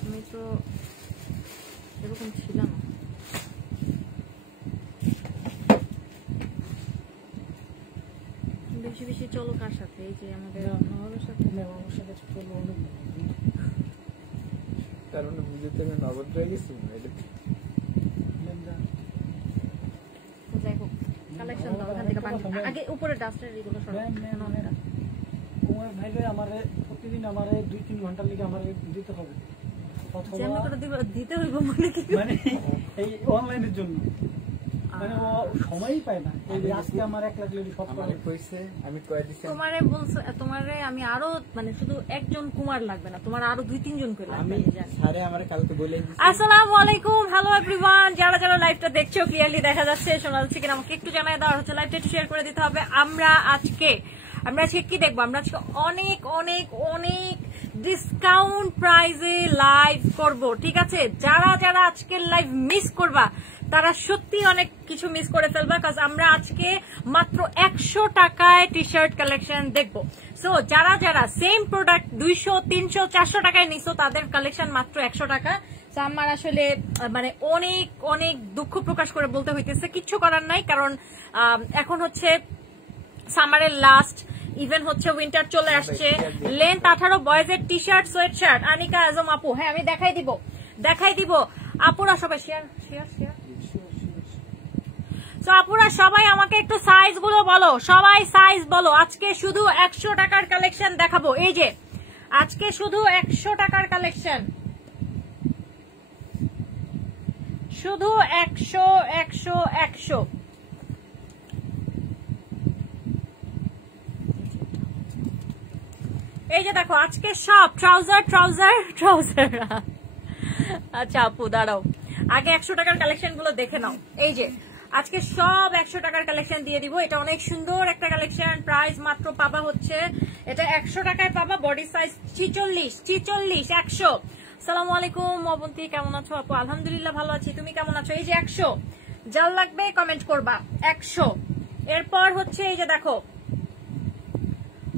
তুমি তো এরকম ছিল না। বেশি বেশি চলো কার সাথে? এই যে আমাদের নবরের সাথে। আমার সাথে চলো অনেক, কারণ বুঝতে আমি নগদ হয়ে গেছি। যাই হোক, কালেকশন দাও এখান থেকে পানি। আগে উপরে ডাস্টার এগুলো সরাও। কুমার ভাই আমার প্রতিদিন আমার 2-3 ঘন্টার লিগে আমার দিতে হবে। যেমন করে দিতে হইব মানে কি? মানে এই অনলাইনের জন্য মানে ও সময়ই পায় না। এই যে আজকে আমার 1 লাখ লেডি সব করে কইছে, আমি কয় দিছি তোমারে বলছো, তোমারে আমি আরো মানে শুধু একজন কুমার লাগবে না, তোমার আরো 2-3 জন করে লাগবে। আমি স্যারে আমারে কালকে বলে দিছি। আসসালামু আলাইকুম, হ্যালো এভরিওয়ান। যারা যারা লাইভটা দেখছো ক্লিয়ারলি দেখা যাচ্ছে, শোনা যাচ্ছে কিনা আমাকে একটু জানাই দাও। হচ্ছে লাইভটা একটু শেয়ার করে দিতে হবে। আমরা আজকে কি দেখবো? আমরা আজকে অনেক অনেক অনেক ডিসকাউন্ট প্রাইজে লাইভ করব, ঠিক আছে? যারা যারা আজকের লাইভ মিস করবা তারা সত্যি অনেক কিছু মিস করে ফেলবা, কারণ আমরা আজকে মাত্র 100 টাকায় টি শার্ট কালেকশন দেখবো। সো যারা যারা সেম প্রোডাক্ট 200, 300, 400 টাকায় নিছো তাদের কালেকশন মাত্র 100 টাকা। আমার আসলে মানে অনেক অনেক দুঃখ প্রকাশ করে বলতে হইতেছে, কিচ্ছু করার নাই, কারণ এখন হচ্ছে সামারের লাস্ট, ইভেন হচ্ছে উইন্টার চলে আসছে। লেন্থ 18 বয়েজের T shirt, sweatshirt. Anika Azam আপু, হ্যাঁ আমি দেখাই দিব। আপুরা সবাই শেয়ার। তো আপুরা সবাই আমাকে একটু সাইজ গুলো বলো, সবাই সাইজ বলো। আজকে শুধু 100 টাকার কালেকশন দেখাবো। এই যে আজকে শুধু 100 টাকার কালেকশন, শুধু 100। এই যে দেখো আজকে সব ট্রাউজার। আচ্ছা আপু দাঁড়াও, আগে 100 টাকার কালেকশন গুলো দেখে নাও। এই যে আজকে সব 100 টাকার কালেকশন দিয়ে দিব। এটা অনেক সুন্দর একটা কালেকশন। প্রাইস মাত্র পাবা হচ্ছে এটা 100 টাকায় পাবা। Body size 46, 100। আসসালামু আলাইকুম অবন্তী, কেমন আছো আপু? আলহামদুলিল্লাহ ভালো আছি, তুমি কেমন আছো? এই যে 100, যার লাগবে কমেন্ট করবা 100। এরপর হচ্ছে এই যে দেখো,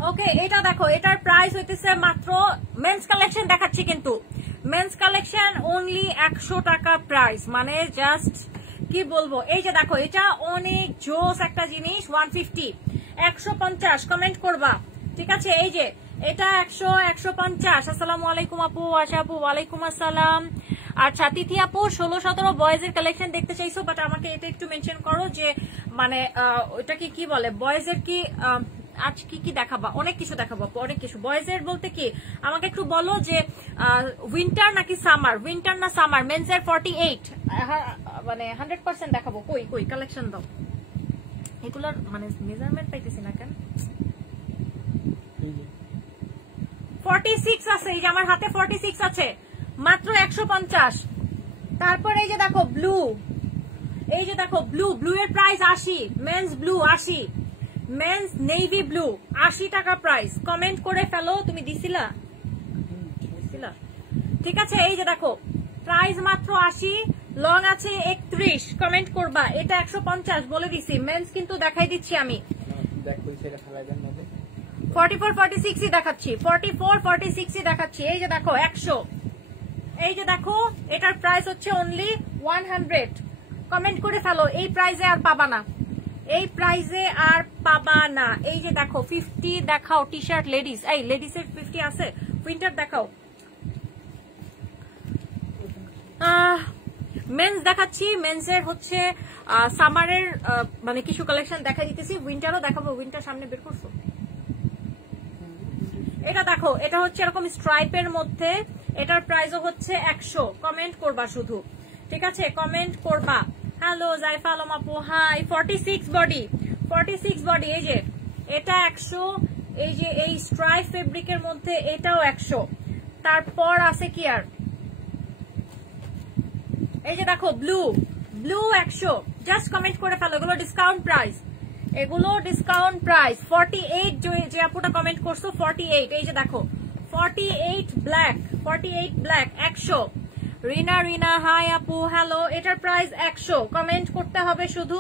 ওকে এটা দেখো, এটার প্রাইস হইতেছে মাত্র, মেন্স কালেকশন দেখাচ্ছি কিন্তু মেন্স কালেকশন অনলি 100 টাকা প্রাইস, মানে জাস্ট কি বলবো। এই যে দেখো এটা অনেক জোস একটা জিনিস। 150, 150 কমেন্ট করবা, ঠিক আছে? এই যে এটা 100, 150। আসসালামু আলাইকুম আপু, আশা আপু ওয়ালাইকুম আসসালাম। আচ্ছা তিথি আপু 16-17 বয়েজের কালেকশন দেখতে চাইছো, বাট আমাকে এটা একটু মেনশন করো যে মানে ওটাকে কি বলে, বয়েজের কি আজ কি দেখাবা? অনেক কিছু দেখাবো, অনেক কিছু। বয়েজের বলতে কি আমাকে একটু বলো যে উইন্টার নাকি সামার, উইন্টার না সামার। মেন্সের 48 মানে 100% দেখাবো। কই কালেকশন দাও, এগুলোর মানে মেজারমেন্ট পাইতেছি না কেন। 46 আছে, এই যে আমার হাতে 46 আছে, মাত্র 150। তারপর এই যে দেখো ব্লু, এই যে দেখো ব্লু এর price 80। Men's blue 80, men's navy blue 80 টাকা প্রাইস। কমেন্ট করে ফেলো, তুমি দিছিলা, ঠিক আছে? এই যে দেখো প্রাইস মাত্র 80, লং আছে 31। কমেন্ট করবা। এটা 150 বলে দিছি। মেন্স কিন্তু দেখাই দিচ্ছি আমি, 44, 46 দেখাচ্ছি, 44, 46 দেখাচ্ছি। এই যে দেখো 100। এই যে দেখো এটার প্রাইস হচ্ছে অনলি 100। কমেন্ট করে ফেলো, এই প্রাইসে আর পাবা না, এই প্রাইসে আর পাবা না। এই যে দেখো 50 দেখাও টি শার্ট লেডিস। এই লেডিসের 50 আছে। উইন্টার দেখাও। মেন্স দেখাচ্ছি, মেন্সের হচ্ছে সামারের মানে কিছু কালেকশন দেখা দিতেছি। উইন্টারও দেখাবো, উইন্টার সামনে বের করছো। এটা দেখো, এটা হচ্ছে এরকম স্ট্রাইপের মধ্যে, এটার প্রাইসও হচ্ছে 100। কমেন্ট করবা শুধু, ঠিক আছে? কমেন্ট করবা। হ্যালো জাইফা আলম আপু, হাই। 46 বডি। এই যে এটা 100। এই যে এই স্ট্রাইপ ফেব্রিকের মধ্যে এটাও 100। তারপর আছে কি আর, এই যে দেখো ব্লু 100। জাস্ট কমেন্ট করে ফেলো, এগুলো ডিসকাউন্ট প্রাইস, 48 যে আপুটা কমেন্ট করছো 48। এই যে দেখো 48 ব্ল্যাক 100। রিনা হাই আপু, হ্যালো। এটার প্রাইস 100। কমেন্ট করতে হবে শুধু,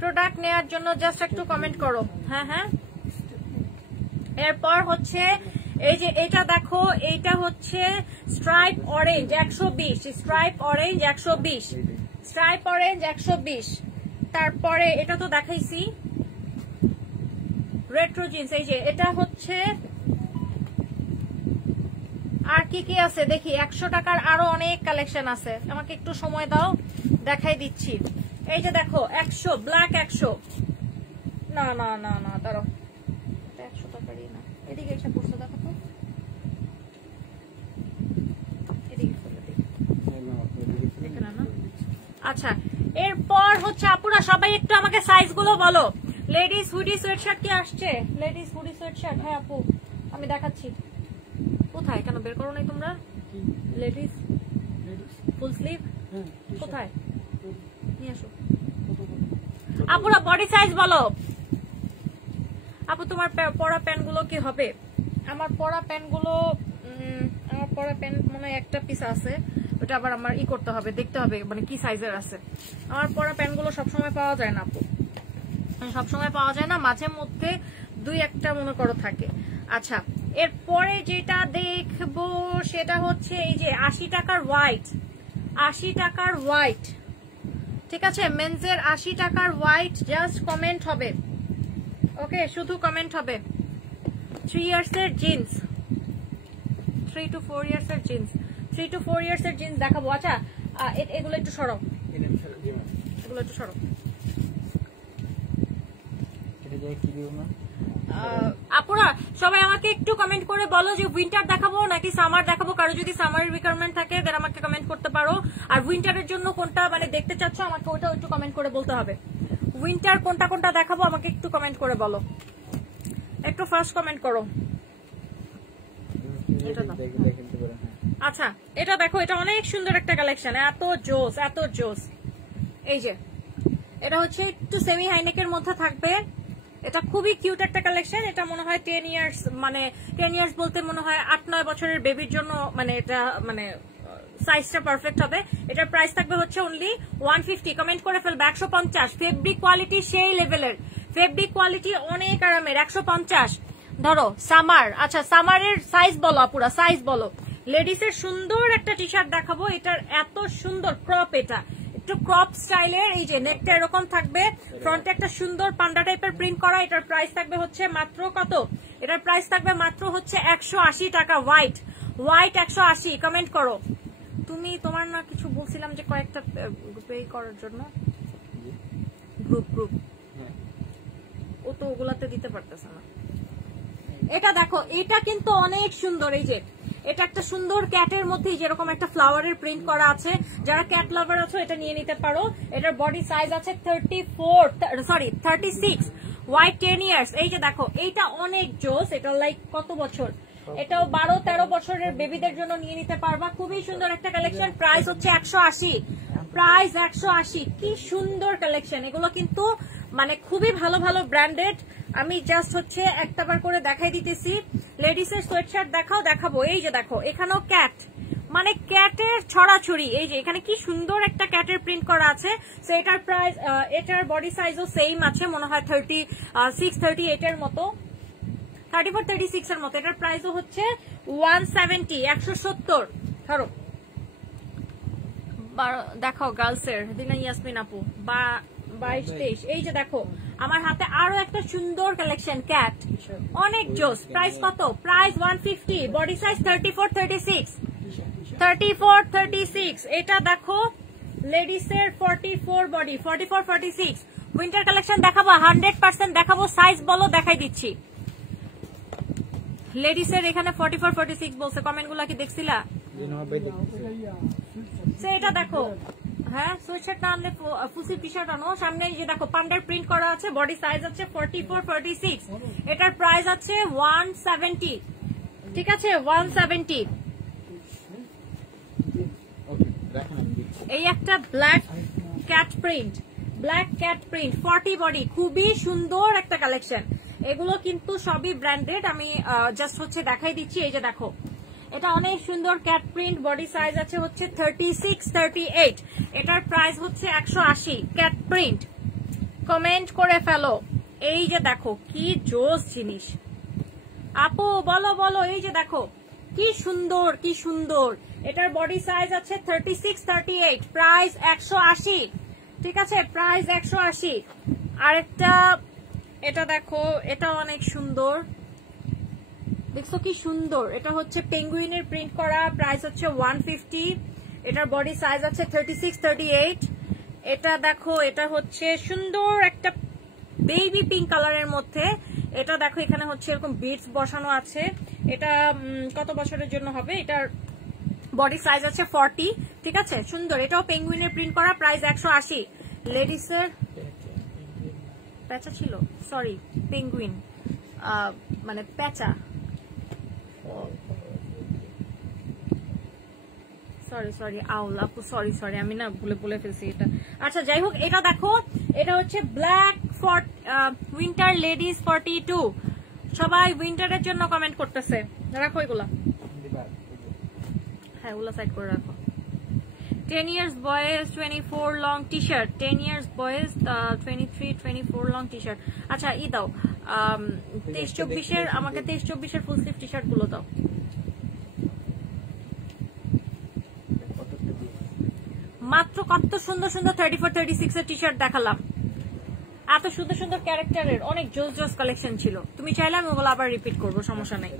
প্রোডাক্ট নেওয়ার জন্য জাস্ট একটু কমেন্ট করো। হ্যাঁ। এরপর হচ্ছে এই যে এটা দেখো, এইটা হচ্ছে stripe orange 120, stripe orange 120, stripe orange 120। তারপরে এটা তো দেখাইছি রেট্রো জিন্স, এই যে এটা হচ্ছে। আর কি কি আছে দেখি, 100 টাকার আরো অনেক কালেকশন আছে, আমাকে একটু সময় দাও দেখাই দিচ্ছি। এই যে দেখো 100 ব্ল্যাক 100, না না না না দাঁড়াও, এটা 100 টাকারই না, এদিকে এসে পড়ছে দেখো তো, এদিকে ফেলে দিই, এখানে না। আচ্ছা এরপর হচ্ছে আপুরা সবাই একটু আমাকে সাইজ গুলো বলো। লেডিস হুডি সোয়েটশার্ট কি আসছে? লেডিস হুডি সোয়েটশার্ট, হ্যাঁ আপু আমি দেখাচ্ছি। কোথায়, কেন বের করো নাই তোমরা? লেডিস ফুল স্লিভ কোথায়, নিয়ে আসো। আপুরা বডি সাইজ বলো। আপু তোমার পরা প্যান্ট গুলো কি হবে? আমার পরা প্যান্ট গুলো, আমার পরা প্যান্ট মনে হয় একটা পিস আছে, ওটা আবার আমার করতে হবে, দেখতে হবে মানে কি সাইজের আছে। আমার পরা প্যান্ট গুলো সবসময় পাওয়া যায় না আপু, সবসময় পাওয়া যায় না, মাঝে মধ্যে 2-1টা মনে করো থাকে। আচ্ছা এরপরে যেটা দেখবো সেটা হচ্ছে এই যে 80 টাকার হোয়াইট, 80 টাকার হোয়াইট, ঠিক আছে মেন্সের 80 টাকার হোয়াইট, জাস্ট কমেন্ট হবে, ওকে শুধু কমেন্ট হবে। 3 ইয়ার্স এর জিন্স, 3 to 4 ইয়ার্স এর জিন্স, 3 to 4 ইয়ার্স এর জিন্স দেখাবো। আচ্ছা এগুলো একটু সরো, এগুলো একটু সরো। আপুরা সবাই আমাকে একটু কমেন্ট করে বলো যে উইন্টার দেখাবো নাকি সামার দেখাবো। কারো যদি সামারের রিকোয়ারমেন্ট থাকে দেন আমাকে কমেন্ট করতে পারো, আর উইন্টারের জন্য কোনটা মানে দেখতে চাচ্ছ আমাকে ওটাও একটু কমেন্ট করে বলতে হবে। উইন্টার কোনটা কোনটা দেখাবো আমাকে একটু কমেন্ট করে বলো, একটু ফার্স্ট কমেন্ট করো। আচ্ছা এটা দেখো, এটা অনেক সুন্দর একটা কালেকশন, এত জোস এত জোস। এই যে এটা হচ্ছে একটু সেমি হাইনেকের মধ্যে থাকবে, এটা খুবই কিউট একটা কালেকশন। এটা মনে হয় 10 ইয়ার্স, মানে 10 ইয়ার্স বলতে মনে হয় 8-9 বছরের বেবির জন্য, মানে এটা মানে সাইজটা পারফেক্ট হবে। এটার প্রাইস থাকবে হচ্ছে অনলি 150, কমেন্ট করে ফেলবে 150। ফেব্রিক কোয়ালিটি সেই লেভেলের, ফেব্রিক কোয়ালিটি অনেক আরামের, 150। ধরো সামার, আচ্ছা সামারের সাইজ বলো আপুরা, সাইজ বলো। লেডিস এর সুন্দর একটা টি শার্ট দেখাবো, এটার এত সুন্দর ক্রপ, এটা একটু ক্রপ স্টাইলের, এই যে নেকটা এরকম থাকবে, ফ্রন্টে একটা সুন্দর পান্ডা টাইপের প্রিন্ট করা। এটার প্রাইস থাকবে হচ্ছে মাত্র কত, এটার প্রাইস থাকবে মাত্র হচ্ছে 180 টাকা। হোয়াইট, হোয়াইট 180, কমেন্ট করো। তুমি তোমার না কিছু বলছিলাম যে কয়েকটা গ্রুপে করার জন্য, গ্রুপ গ্রুপ, ও তো ওগুলাতে দিতে পারতেছে না। এটা দেখো, এটা কিন্তু অনেক সুন্দর, এই যে এটা একটা সুন্দর ক্যাটের মধ্যে যেরকম একটা ফ্লাওয়ারের প্রিন্ট করা আছে, যারা ক্যাট লাভার আছো এটা নিয়ে নিতে পারো। এটার বডি সাইজ আছে 36, হোয়াইট 10 ইয়ার্স। এই যে দেখো এইটা অনেক জোস, এটা লাইক কত বছর, এটাও 12-13 বছরের বেবিদের জন্য নিয়ে নিতে পারবা, খুবই সুন্দর একটা কালেকশন। প্রাইস হচ্ছে 180, প্রাইস 180। কি সুন্দর কালেকশন এগুলো, কিন্তু মানে খুবই ভালো ভালো ব্র্যান্ডেড। আমি জাস্ট হচ্ছে একটাবার করে দেখাই দিতেছি। লেডিস এর সোয়েটশার্ট দেখাবো। এই যে দেখো এখানেও ক্যাট, মানে ক্যাটের ছড়াছড়ি। এই যে এখানে কি সুন্দর একটা ক্যাটের প্রিন্ট করা আছে। সো এটার প্রাইস, এটার বডি সাইজও সেম আছে মনে হয় 36-38 এর মতো, 34-36 এর মতো। এটার প্রাইসও হচ্ছে 170, 170। ধরো দেখাও গার্লস এর, দিনা ইয়াসমিন আপু, বা 22-23। এই যে দেখো আমার হাতে আরো একটা সুন্দর কালেকশন, ক্যাট, অনেক জোস। প্রাইস কত? Price 150, body size 34-36। এটা দেখো লেডিস এর 44 বডি, 44-46। উইন্টার কালেকশন দেখাবো, 100% দেখাবো। সাইজ বলো, দেখাই দিচ্ছি। লেডিস এর এখানে 44-46 বলছে, কমেন্ট গুলা কি দেখছিলা? এটা দেখো, হ্যাঁ সোয়েটশার্ট না আনলে ফুসি টি শার্ট আনো। সামনে যে দেখো পান্ডার প্রিন্ট করা আছে, বডি সাইজ আছে 44-46। এটার প্রাইস আছে 170, ঠিক আছে 170। এই একটা ব্ল্যাক ক্যাট প্রিন্ট, 40 বডি, খুবই সুন্দর একটা কালেকশন। এগুলো কিন্তু সবই ব্র্যান্ডেড, আমি জাস্ট হচ্ছে দেখাই দিচ্ছি। এই যে দেখো এটা অনেক সুন্দর ক্যাট প্রিন্ট, বডি সাইজ আছে হচ্ছে 36-38। এটার প্রাইস হচ্ছে 180, ক্যাট প্রিন্ট। কমেন্ট করে ফেলো। এই যে দেখো কি জোস জিনিস, আপু বলো বলো। এই যে দেখো কি সুন্দর কি সুন্দর। এটার বডি সাইজ আছে 36, 38, প্রাইস 180। ঠিক আছে, প্রাইস 180। আরেকটা এটা দেখো, এটা অনেক সুন্দর, দেখছো কি সুন্দর। এটা হচ্ছে পেঙ্গুইনের প্রিন্ট করা, প্রাইস হচ্ছে 150। এটার বডি সাইজ আছে 36, 38। এটা দেখো, এটা হচ্ছে সুন্দর একটা বেবি পিঙ্ক কালারের মধ্যে। এটা দেখো এখানে হচ্ছে এরকম বিটস বসানো আছে। এটা কত বছরের জন্য হবে? এটার বডি সাইজ আছে 40। ঠিক আছে, সুন্দর। এটাও পেঙ্গুইনের প্রিন্ট করা, প্রাইস 180। লেডিসের প্যাচা ছিল, সরি পেঙ্গুইন মানে প্যাচা, সরি আউল আপু, সরি আমি না বলে ফেলছি এটা। আচ্ছা যাই হোক, এটা দেখো, এটা হচ্ছে ব্ল্যাক ফর উইন্টার লেডিস 42। সবাই উইন্টারের জন্য কমেন্ট করতেছে, রাখো এগুলা, হ্যাঁ ওগুলা সাইড করে রাখো। 10 years boys 24 long t-shirt, 10 years boys 23, 24 long t-shirt। আচ্ছা ই দাও 23-24 এর, আমাকে 23-24 এর ফুল স্লিভ টি-শার্ট গুলো দাও। মাত্র কত সুন্দর সুন্দর 34, 36 এর টি-শার্ট দেখালাম। এত সুন্দর সুন্দর ক্যারেক্টারের অনেক জোস জোস কালেকশন ছিল। তুমি চাইলে আমি ওগুলো আবার রিপিট করবো, সমস্যা নাই।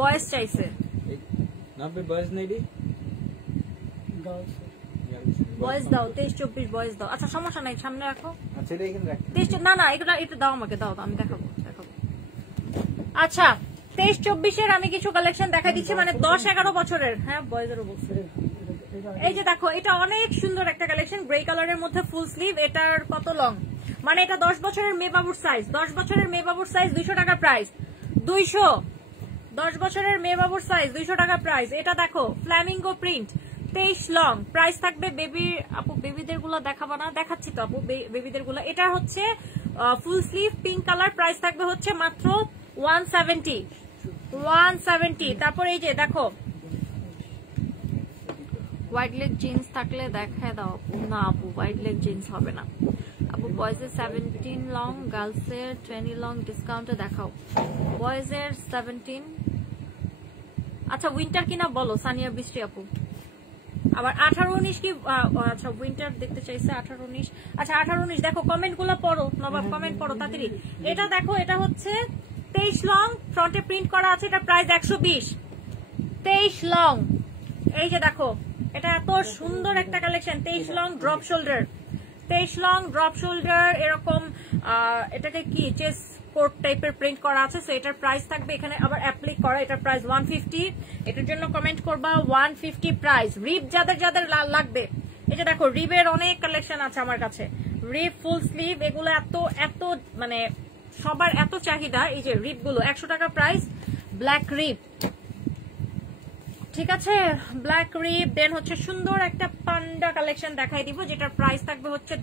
বয়েস চাইছে, বয়েস দাও 23-24 বয়েস দাও। আচ্ছা সমস্যা নাই, সামনে রাখো। না এটা দাও আমাকে, দাও আমি দেখাবো। আচ্ছা 23-24 এর আমি কিছু কালেকশন দেখা দিচ্ছি, মানে 10-11 বছরের। হ্যাঁ বয়েজেরও বলছে। এই যে দেখো, এটা অনেক সুন্দর একটা কালেকশন, গ্রে কালারের মধ্যে ফুল স্লিভ। এটার কত লং, মানে এটা 10 বছরের মেয়ে বাবুর সাইজ, 10 বছরের মেয়ে বাবুর সাইজ 200 টাকা প্রাইস, 200। 10 বছরের মেয়ে বাবুর সাইজ 200 টাকা প্রাইস। এটা দেখো ফ্ল্যামিঙ্গো প্রিন্ট, 23 লং, প্রাইস থাকবে বেবির, আপু বেবিদের গুলো দেখাবো না, দেখাচ্ছি তো আপু বেবিদের গুলো। এটা হচ্ছে full sleeve pink colour, price থাকবে হচ্ছে মাত্র 170। তারপর এই যে দেখো হোয়াইট লেগ জিন্স থাকলে দেখায় দাও আপু। না আপু হোয়াইট লেগ জিন্স হবে না আপু। বয়েজের 17 লং, গার্লসের 20 লং, ডিসকাউন্টে দেখাও। বয়েজের 17। আচ্ছা উইন্টার কিনা বলো সানিয়া বৃষ্টি আপু। আবার 18-19 কি? আচ্ছা উইন্টার দেখতে চাইছে 18-19। আচ্ছা 18-19 দেখো, কমেন্ট গুলো পড়ো নবাব, কমেন্ট পড়ো তাড়াতাড়ি। এটা দেখো, এটা হচ্ছে 23 লং, ফ্রন্টে প্রিন্ট করা আছে, এটা প্রাইস 120। 23 লং, এই যে দেখো, এটা এত সুন্দর একটা collection. 23 long drop shoulder, 23 long drop shoulder, এরকম এটাকে কি চেস্ট কোট টাইপের প্রিন্ট করা আছে। সো এটার প্রাইস থাকবে এখানে আবার অ্যাপ্লিক করা, এটার প্রাইস 150। এটার জন্য কমেন্ট করবা 150 প্রাইস। রিপ যাদের যাদের লাগবে, এই যে দেখো রিবের অনেক কালেকশন আছে আমার কাছে। রিপ ফুল স্লিভ, এগুলো এত মানে সবার এত চাহিদা। এই যে রিপ গুলো 100 টাকা প্রাইস, ব্ল্যাক রিপ। ঠিক আছে, ব্ল্যাক রিপ। দেন হচ্ছে সুন্দর একটা পান্ডা কালেকশন দেখাই দিব, যেটার প্রাইস থাকবে হচ্ছে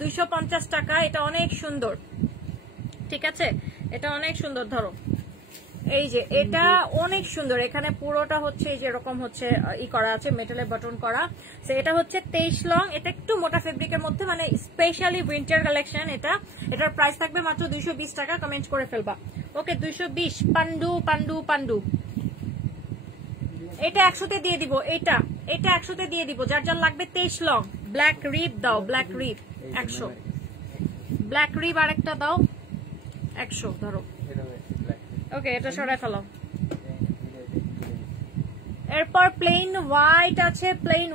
250 টাকা। এটা অনেক সুন্দর, ঠিক আছে, এটা অনেক সুন্দর। ধরো এই যে এটা অনেক সুন্দর, এখানে পুরোটা হচ্ছে এই যে এরকম হচ্ছে ই করা আছে, মেটালের বাটন করা। তো এটা হচ্ছে 23 লং, এটা একটু মোটা ফেব্রিকের মধ্যে, মানে স্পেশালি উইন্টার কালেকশন। এটার প্রাইস থাকবে মাত্র 220 টাকা। কমেন্ট করে ফেলবা। ওকে 220। পান্ডু পান্ডু পান্ডু, এটা 100-তে দিয়ে দিব। এটা 100-তে দিয়ে দিব, যার যার লাগবে। 23 লং ব্ল্যাক রিপ দাও, ব্ল্যাক রিপ 100। ব্ল্যাক রিপ আরেকটা দাও 100 ধরো। ওকে এটা সরাই ফেলো। এরপর প্লেন হোয়াইট আছে, প্লেন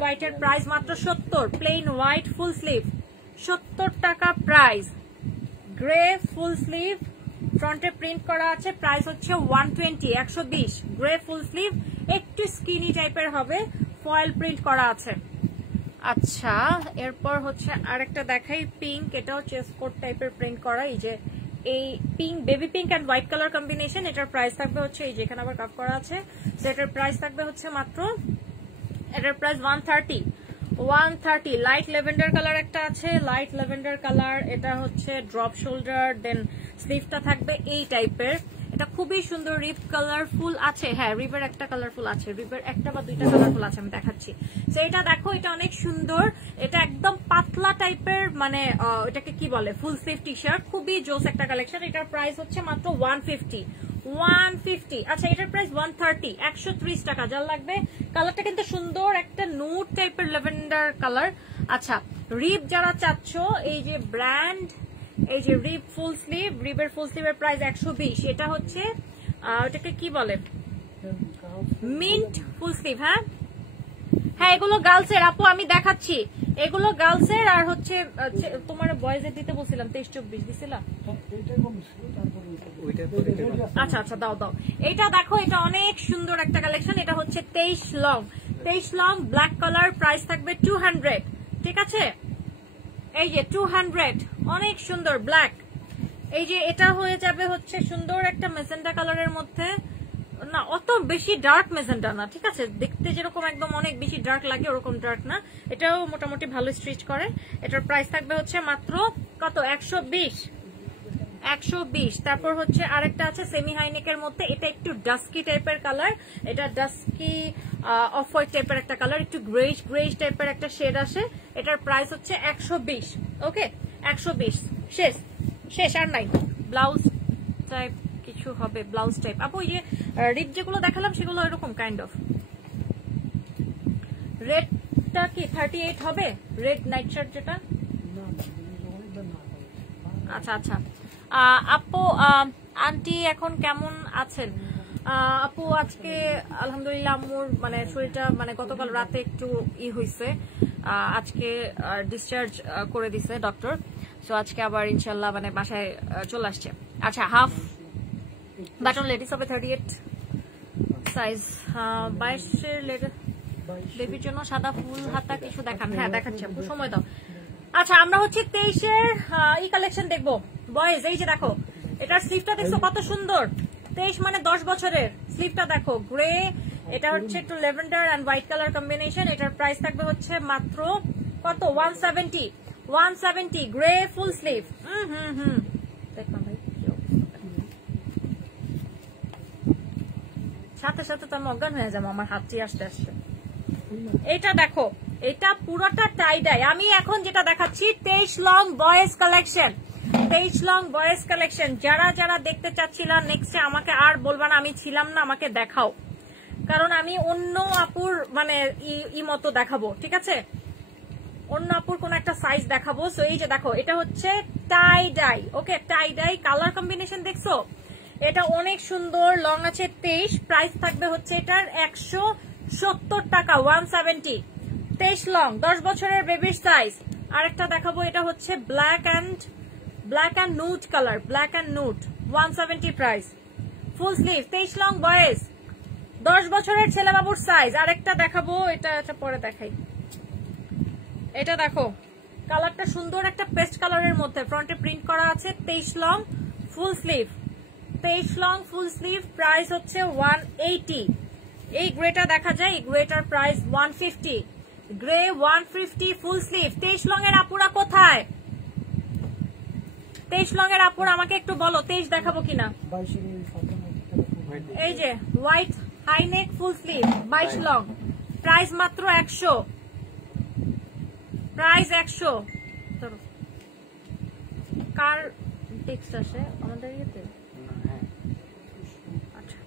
হোয়াইটের প্রাইস মাত্র 70। প্লেন হোয়াইট ফুল স্লিভ 70 টাকা প্রাইস। গ্রে ফুল স্লিভ, ফ্রন্টে প্রিন্ট করা আছে, প্রাইস হচ্ছে 120। 120 গ্রে ফুল স্লিভ, একটু স্কিনি টাইপের হবে, ফয়েল প্রিন্ট করা আছে। আচ্ছা এরপর হচ্ছে আরেকটা দেখাই, পিঙ্ক, এটাও চেস্ট কোট টাইপের প্রিন্ট করা। এই যে এই pink, baby pink and white colour combination. এটার প্রাইস থাকবে হচ্ছে, এই যে এখানে আবার কাপ করা আছে, এটার প্রাইস থাকবে হচ্ছে মাত্র, এটার প্রাইস 130। লাইট ল্যাভেন্ডার কালার একটা আছে, লাইট ল্যাভেন্ডার কালার। এটা হচ্ছে ড্রপ শোল্ডার, দেন স্লিভটা থাকবে এই টাইপের। এটা খুবই সুন্দর রিপ কালারফুল আছে। হ্যাঁ, রিপের একটা কালারফুল আছে, রিপের একটা বা দুইটা কালারফুল আছে, আমি দেখাচ্ছি। তো এটা দেখো, এটা অনেক সুন্দর, এটা একদম পাতলা টাইপের, মানে এটাকে কি বলে, ফুল স্লিভ টি শার্ট, খুবই জোস একটা কালেকশন। এটার প্রাইস হচ্ছে মাত্র 150। আচ্ছা, এটার প্রাইস 130, 130 টাকা। যার লাগবে, কালারটা কিন্তু সুন্দর একটা নুড টাইপের ল্যাভেন্ডার কালার। আচ্ছা, রিপ যারা চাচ্ছ, এই যে ব্র্যান্ড, এই যে রিপ ফুল স্লিভ, রিপের ফুল স্লিভের প্রাইস 120। এটা হচ্ছে এটাকে কি বলে, মিন্ট ফুল স্লিভ। হ্যাঁ হ্যাঁ, এগুলো গার্লসের আপু, আমি দেখাচ্ছি, এগুলো গার্লসের। আর হচ্ছে তোমার বয়েজের দিতে বলছিলাম 23-24 দিছিলাম। আচ্ছা আচ্ছা, দাও দাও। এটা দেখো, এটা অনেক সুন্দর একটা কালেকশন। এটা হচ্ছে 23 লং ব্ল্যাক কালার, প্রাইস থাকবে 200। ঠিক আছে, এই যে 200, অনেক সুন্দর ব্ল্যাক। এই যে এটা হয়ে যাবে হচ্ছে সুন্দর একটা মেজেন্ডা কালারের মধ্যে, না অত বেশি ডার্ক মেজেন্ডা না, ঠিক আছে, দেখতে যেরকম একদম অনেক বেশি ডার্ক লাগে ওরকম ডার্ক না, এটাও মোটামুটি ভালো স্টিচ করে। এটার প্রাইস থাকবে হচ্ছে মাত্র কত, 120। তারপর হচ্ছে আরেকটা আছে সেমি হাইনেকের মধ্যে, এটা একটু ডাস্কি টাইপের কালার, এটা ডাস্কি অফ হোয়াইট টাইপের একটা কালার, একটু গ্রেইশ টাইপের একটা শেড আসে। এটার প্রাইস হচ্ছে 120। ওকে, 120। শেষ আর নাই। ব্লাউজ টাইপ কিছু হবে, ব্লাউজ টাইপ আপু, ওই যে রিপ যেগুলো দেখালাম সেগুলো এরকম কাইন্ড অফ। রেডটা কি 38 হবে, রেড নাইট শার্ট যেটা? আচ্ছা আচ্ছা। আপু, আন্টি এখন কেমন আছেন? আপু, আজকে আলহামদুলিল্লাহ আম্মুর মানে শরীরটা, মানে গতকাল রাতে একটু হয়েছে, আজকে ডিসচার্জ করে দিছে ডক্টর। সো আজকে আবার ইনশাল্লাহ মানে বাসায় চলে আসছে। আচ্ছা, হাফ বাটন লেডিস হবে 38 সাইজ, 22-এর বেবির জন্য সাদা ফুল হাতা কিছু দেখান। হ্যাঁ, দেখাচ্ছি আপু, সময় দাও। আচ্ছা, আমরা হচ্ছে 23-এর এই কালেকশন দেখবো বয়েজ। এই যে দেখো, এটার স্লিভটা দেখছো কত সুন্দর, 23 মানে 10 বছরের। স্লিভটা দেখো গ্রে, এটা হচ্ছে একটু lavender and white colour combination. এটার প্রাইস থাকবে হচ্ছে মাত্র কত, 170 গ্রে ফুল স্লিভ। দেখলাম ভাই, সাথে সাথে তো আমি অজ্ঞান হয়ে যাবো, আমার হাতটি আসতে আসতে। এটা দেখো, এটা পুরোটা টাই ডাই। আমি এখন যেটা দেখাচ্ছি 23 লং বয়েজ কালেকশন। যারা যারা দেখতে চাচ্ছিলা নেক্সটে আমাকে আর বলবা না আমি ছিলাম না, আমাকে দেখাও, কারণ আমি অন্য আপুর মানে মতো দেখাবো, ঠিক আছে, অন্য আপুর কোন একটা সাইজ দেখাবো। সো এই যে দেখো, এটা হচ্ছে টাই ডাই। ওকে, টাই ডাই কালার কম্বিনেশন দেখছো, এটা অনেক সুন্দর। লং আছে 23, প্রাইস থাকবে হচ্ছে এটার 170 টাকা, 170। 23 লং, 10 বছরের বেবির সাইজ। আরেকটা দেখাবো, এটা হচ্ছে black and nude colour, black and nude, 170 price, full sleeve, 23 long boys, 10 বছরের ছেলে বাবুর সাইজ। আরেকটা দেখাবো, এটা পরে দেখাই। এটা দেখো, কালারটা সুন্দর একটা পেস্ট কালারের মধ্যে, ফ্রন্টে প্রিন্ট করা আছে, 23 long full sleeve, 23 long full sleeve, price হচ্ছে 180। এই গ্রেটা দেখা যায়, এই greater price 150, grey 150 full sleeve. 23 long এর আপুরা কোথায়? 23 লং এর আপুরা আমাকে একটু বলো, 23 দেখাবো কিনা। এই যে white high neck full sleeve, 22 long, price মাত্র 100, প্রাইস 100। কার টেক্সট আসে আমাদের ইয়েতে? আচ্ছা,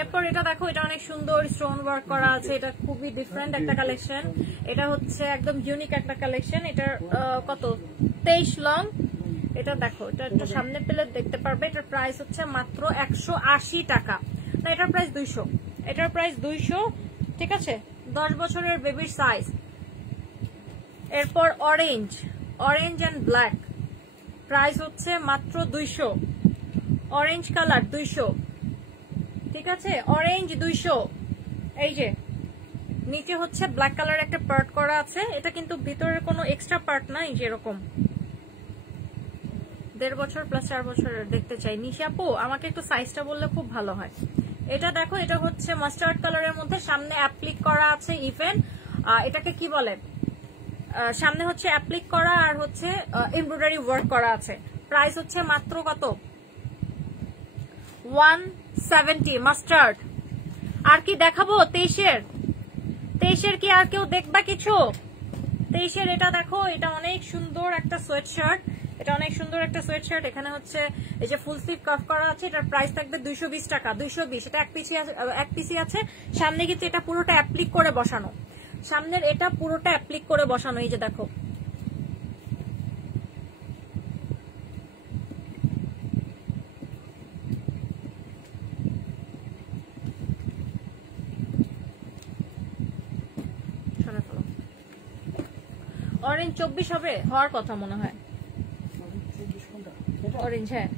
এরপর এটা দেখো, এটা অনেক সুন্দর স্টোন ওয়ার্ক করা আছে, এটা খুবই ডিফারেন্ট একটা কালেকশন, এটা হচ্ছে একদম ইউনিক একটা কালেকশন। এটার কত, 23 লং। এটা দেখো, এটা একটু সামনে পেলে দেখতে পারবে, এটার প্রাইস হচ্ছে মাত্র 180 টাকা, না এটার প্রাইস 200, এটার প্রাইস 200, ঠিক আছে, 10 বছরের বেবির সাইজ। এরপর অরেঞ্জ অ্যান্ড ব্ল্যাক, প্রাইস হচ্ছে মাত্র 200, অরেঞ্জ কালার 200, ঠিক আছে, অরেঞ্জ 200। এই যে নিচে হচ্ছে ব্ল্যাক কালার একটা পার্ট করা আছে, এটা কিন্তু ভিতরের কোনো এক্সট্রা পার্ট না, এই যে এরকম 1.5 বছর প্লাস 4 বছরের দেখতে চাই। নিশা আপু, আমাকে একটু সাইজটা বললে খুব ভালো হয়। এটা দেখো, এটা হচ্ছে মাস্টার্ড কালারের মধ্যে, সামনে অ্যাপ্লিক করা আছে ইভেন, এটাকে কি বলে, সামনে হচ্ছে অ্যাপ্লিক করা আর হচ্ছে এমব্রয়ডারি ওয়ার্ক করা আছে। প্রাইস হচ্ছে মাত্র কত 170 মাস্টার্ড। আর কি দেখাবো 23-এর কি আর কেউ দেখবা কিছু? 23-এর এটা দেখো, এটা অনেক সুন্দর একটা সোয়েট শার্ট, এটা অনেক সুন্দর একটা সোয়েট শার্ট। এখানে হচ্ছে এই যে ফুল স্লিভ কাফ করা আছে, এটার প্রাইস থাকবে 220 টাকা। 220, এটা এক পিসি আছে। সামনে কিন্তু এটা পুরোটা অ্যাপ্লিক করে বসানো, সামনের এটা পুরোটা অ্যাপ্লিক করে বসানো। এই যে দেখো, অরেঞ্জ 24 হবে, হওয়ার কথা মনে হয়। অরেঞ্জ, হ্যাঁ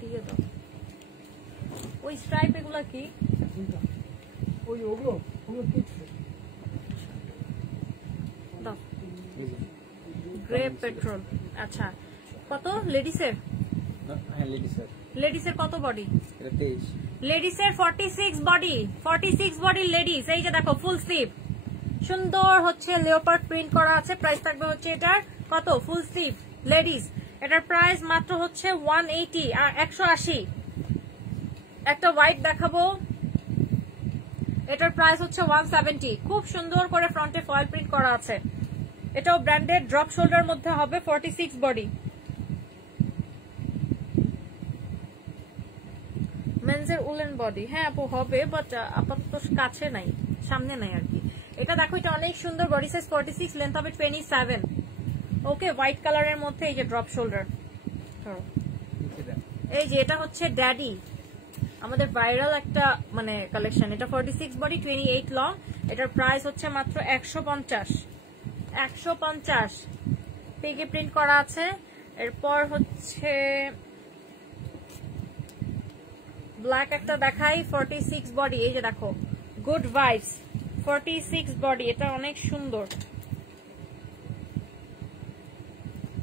দিয়ে দাও। ওই স্ট্রাইপ এগুলা কি? ওগুলো দাও। Grey petrol. আচ্ছা, কত লেডিসের? হ্যাঁ লেডিসের। লেডিসের কত বডি? এটা 23। লেডিসের 46 বডি, 46 বডি লেডিস। এই যে দেখো ফুল স্লিভ, সুন্দর হচ্ছে লেওপার্ড প্রিন্ট করা আছে। প্রাইস থাকবে হচ্ছে এটার কত, ফুল স্লিভ লেডিস, এটার প্রাইস মাত্র হচ্ছে 180 আর 180। একটা হোয়াইট দেখাবো, এটার প্রাইস হচ্ছে 170। খুব সুন্দর করে ফ্রন্টে ফয়েল প্রিন্ট করা আছে। এটাও ব্র্যান্ডেড, ড্রপ শোল্ডার মধ্যে হবে, 46 বডি। মেন্সের উলেন বডি, হ্যাঁ আপু হবে, বাট আপাতত কাছে নাই, সামনে নাই আর কি। এটা দেখো, এটা অনেক সুন্দর, বডি সাইজ 46, লেন্থ হবে 27। ওকে, হোয়াইট কালারের মধ্যে এই যে ড্রপ শোল্ডার। এই যে এটা হচ্ছে ড্যাডি, আমাদের ভাইরাল একটা মানে কালেকশন। এটা 46 বডি, 28 লং। এটার প্রাইস হচ্ছে মাত্র 150। 150 পেগে প্রিন্ট করা আছে। এরপর হচ্ছে ব্ল্যাক একটা দেখাই, 46 বডি। এই যে দেখো, গুড ভাইবস, 46 বডি, এটা অনেক সুন্দর।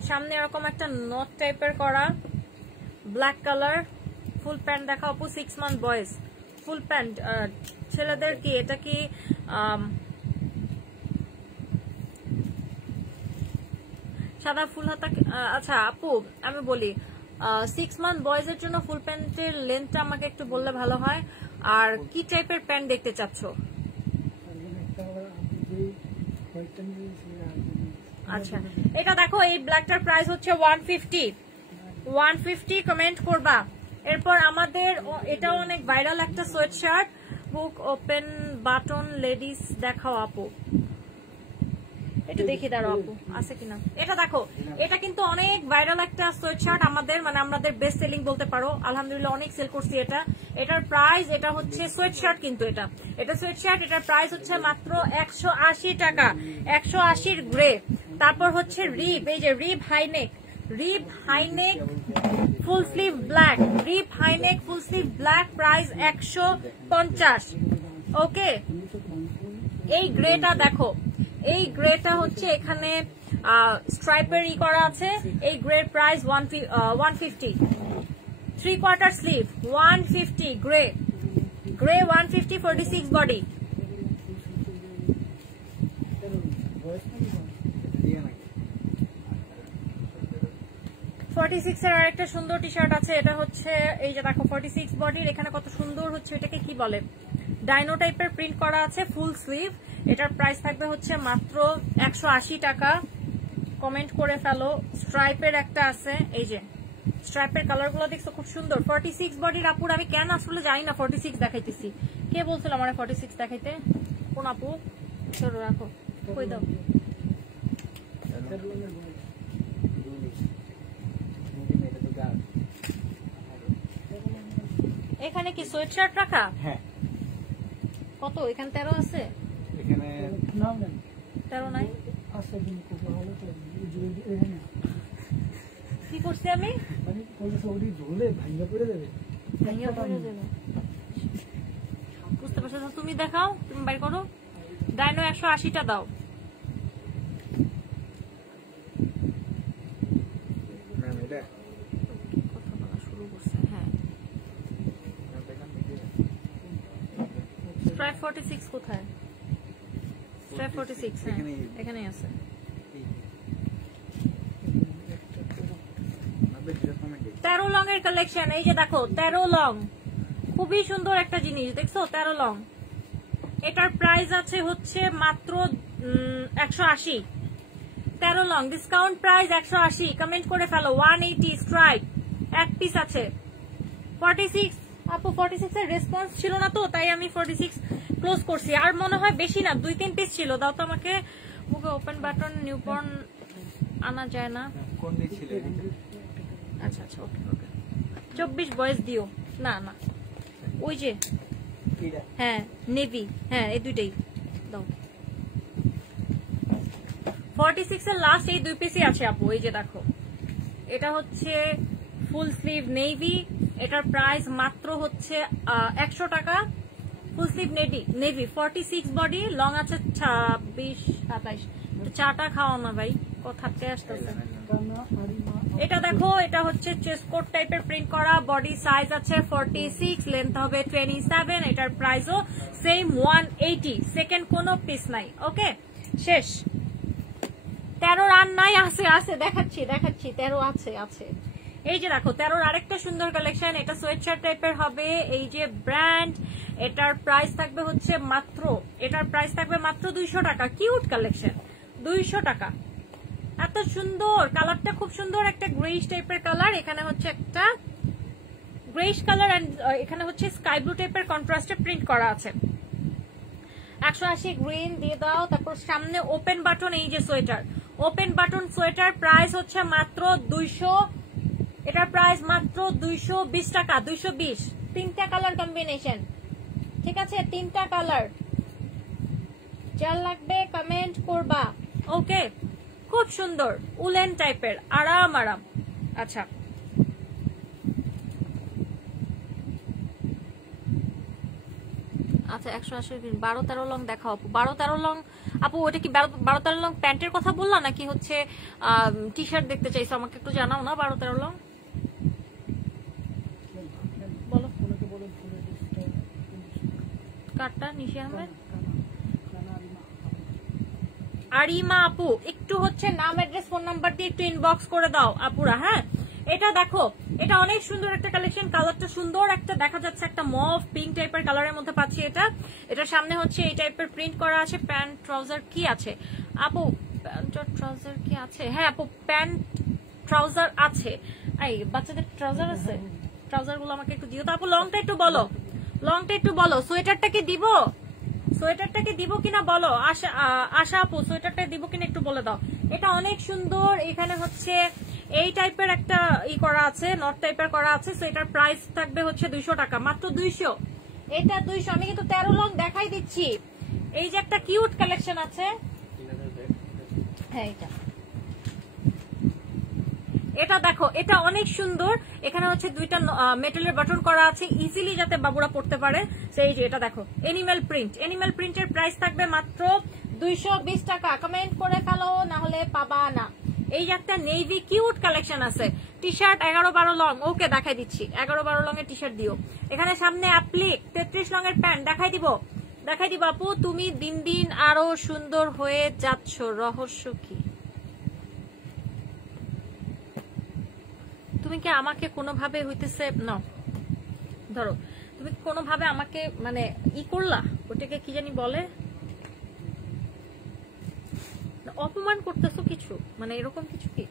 সামনে এরকম একটা নট টাইপের করা, ব্ল্যাক কালার। ফুল প্যান্ট দেখা আপু, 6 মান্থ বয়েজ ফুল প্যান্ট। ছেলেদের কি এটা কি সাদা ফুল হাতা? আচ্ছা আপু আমি বলি, 6 মান্থ বয়েজ এর জন্য ফুল প্যান্টের লেন্থটা আমাকে একটু বললে ভালো হয়। আর কি টাইপের প্যান্ট দেখতে চাচ্ছ? আচ্ছা, এটা দেখো, এই ব্ল্যাকটার প্রাইস হচ্ছে 150 কমেন্ট করবা। এরপর আমাদের এটাও অনেক ভাইরাল একটা সোয়েট শার্ট, বুক ওপেন বাটন লেডিস দেখাও আপু, এটা দেখি দাঁড়াও আপু আছে কিনা। এটা দেখো, এটা কিন্তু অনেক ভাইরাল একটা সোয়েট শার্ট, আমাদের মানে আমাদের বেস্ট সেলিং বলতে পারো, আলহামদুলিল্লাহ অনেক সেল করছি এটা। এটার প্রাইস, এটা হচ্ছে সোয়েট শার্ট কিন্তু এটা সোয়েট শার্ট, এটার প্রাইস হচ্ছে মাত্র 180 টাকা। 180 গ্রে। তারপর হচ্ছে রিব, এই যে rib high neck, full sleeve black, rib high neck full sleeve black, price 150। ওকে, এই গ্রেটা দেখো, এই গ্রেটা হচ্ছে এখানে স্ট্রাইপের ই করা আছে। এই grey price 150। 3/4 sleeve 150, grey 150, 46 body. 46 এর আরেকটা সুন্দর টি শার্ট আছে, এটা হচ্ছে এই যে দেখো 46 বডির, এখানে কত সুন্দর হচ্ছে, এটাকে কি বলে, ডাইনো টাইপের প্রিন্ট করা আছে, ফুল স্লিভ। এটার প্রাইস থাকবে হচ্ছে মাত্র 180 টাকা। কমেন্ট করে ফেলো। স্ট্রাইপের একটা আছে, এই যে স্ট্রাইপের কালার গুলো দেখছো খুব সুন্দর। 46 বডির আপুর, আমি কেন আসলে জানি না 46 দেখাইতেছি, কে বলছিল আমার 46 দেখাইতে? কোন আপু? চলো রাখো, কই দাও। এখানে কি সোয়েট শার্ট রাখা? হ্যাঁ। কত এখানে 13 আছে? এখানে 13 নাই আছে, কিন্তু ভালো তো কি করছি আমি? বুঝতে পারছো? তুমি দেখাও, তুমি বাই করো। ডাইনো 180টা দাও। কথা বলা শুরু করছে। হ্যাঁ, প্রায় 46 কোথায়? স্ট্রাইপ 46 হ্যাঁ এখানেই আছে। তেরো লং এর কালেকশন, এই যে দেখো 13 লং, খুবই সুন্দর একটা জিনিস দেখছো 13 লং। এটার প্রাইস আছে হচ্ছে মাত্র 180। 13 লং ডিসকাউন্ট প্রাইস 180, কমেন্ট করে ফেলো। 180 স্ট্রাইপ, এক পিস আছে। 46 আপু 46 এর রেসপন্স ছিল না তো, তাই আমি 46 ক্লোজ করছি। আর মনে হয় বেশি না, 2-3 পিস ছিল। দাও তো আমাকে। মুখে ওপেন বাটন নিউবর্ন আনা যায় না। কোন দিছিল? আচ্ছা আচ্ছা ওকে ওকে। 24 বয়স দিও না না, ওই যে হ্যাঁ নেভি, হ্যাঁ এই দুইটাই দাও। 46 এর লাস্ট এই দুই পিসই আছে আপু। এই যে দেখো, এটা হচ্ছে ফুল স্লিভ নেভি, এটার প্রাইস মাত্র হচ্ছে 100 টাকা। Full sleeve navy 46 body, long আছে 26-27। চাটা খাওয়া না ভাই, কথাতে আসতেছে। এটা দেখো, এটা হচ্ছে চেস্ট কোট টাইপের প্রিন্ট করা, বডি সাইজ আছে 46, লেন্থ হবে 27। এটার প্রাইসও সেম 180। সেকেন্ড কোনো পিস নাই। ওকে শেষ। 13 রান নাই, আছে আছে দেখাচ্ছি 13 আছে আছে। এই যে দেখো 13 আরেকটা সুন্দর কালেকশন, এটা সোয়েটশার্ট টাইপের হবে। এই যে ব্র্যান্ড, এটার প্রাইস থাকবে হচ্ছে মাত্র, এটার প্রাইস থাকবে মাত্র 200 টাকা। কিউট কালেকশন, 200 টাকা। এত সুন্দর কালারটা, খুব সুন্দর একটা গ্রেইশ টাইপের কালার। এখানে হচ্ছে একটা গ্রেইশ কালার এন্ড এখানে হচ্ছে স্কাই ব্লু টাইপের কন্ট্রাস্টে প্রিন্ট করা আছে। 180 গ্রিন দিয়ে দাও। তারপর সামনে ওপেন বাটন, এই যে sweater, open button sweater price হচ্ছে মাত্র 200। এটার প্রাইস মাত্র 220 টাকা, 220। 3টা কালার কম্বিনেশন, ঠিক আছে? 3টা কালার। যার লাগবে কমেন্ট করবা। ওকে, খুব সুন্দর উলেন টাইপের, আরাম আরাম। আচ্ছা আচ্ছা 180 গ্রিন। 12-13 লং দেখাও আপু। 12-13 লং আপু, ওটা কি 12-13 লং প্যান্টের কথা বললা নাকি হচ্ছে টি শার্ট দেখতে চাইছো? আমাকে একটু জানাও না। 12-13 লং বলো। কাটটা নিশি আহমেদ, আরিমা আপু, একটু হচ্ছে নাম অ্যাড্রেস ফোন নাম্বার দিয়ে একটু ইনবক্স করে দাও আপুরা। হ্যাঁ, এটা দেখো, এটা অনেক সুন্দর একটা কালেকশন। কালারটা সুন্দর একটা দেখা যাচ্ছে, একটা মভ পিঙ্ক টাইপের কালারের মধ্যে পাচ্ছি এটা। এটার সামনে হচ্ছে এই টাইপের প্রিন্ট করা আছে। প্যান্ট ট্রাউজার কি আছে আপু? প্যান্ট ট্রাউজার কি আছে? হ্যাঁ আপু, প্যান্ট ট্রাউজার আছে। এই বাচ্চাদের ট্রাউজার আছে, ট্রাউজার গুলো আমাকে একটু দিও তো আপু। লংটা একটু বলো, লংটা একটু বলো। সোয়েটারটা কি দিব, সোয়েটারটাকে দিব কিনা বলো। আশা আপু, সোয়েটারটা দিব কিনা একটু বলে দাও। এটা অনেক সুন্দর। এখানে হচ্ছে এই টাইপের একটা করা আছে, নট টাইপের করা আছে। সো এটার প্রাইস থাকবে হচ্ছে 200 টাকা, মাত্র 200। এটা 200। আমি কিন্তু 13 লং দেখাই দিচ্ছি। এই যে একটা কিউট কালেকশন আছে, হ্যাঁ এটা দেখো, এটা অনেক সুন্দর। এখানে হচ্ছে 2টা মেটালের বাটন করা আছে, ইজিলি যাতে বাবুরা পড়তে পারে। সেই যে এটা দেখো, এনিম্যাল প্রিন্ট, এনিম্যাল প্রিন্টের প্রাইস থাকবে মাত্র 220 টাকা। কমেন্ট করে ফেলো, না হলে পাবা না। এই যে একটা নেভি কিউট কালেকশন আছে, টি শার্ট 11-12 লং। ওকে দেখাই দিচ্ছি, 11-12 লং এর টি শার্ট দিও। এখানে সামনে অ্যাপ্লিক 33 লং এর প্যান্ট দেখাই দিব আপু। তুমি দিন দিন আরো সুন্দর হয়ে যাচ্ছ, রহস্য কি? তুমি কি আমাকে কোনোভাবে হইতেছে না, ধরো তুমি কোনোভাবে আমাকে মানে করলা, ওটাকে কি জানি বলে, অপমান করতেছো কিছু, মানে এরকম কিছু কি?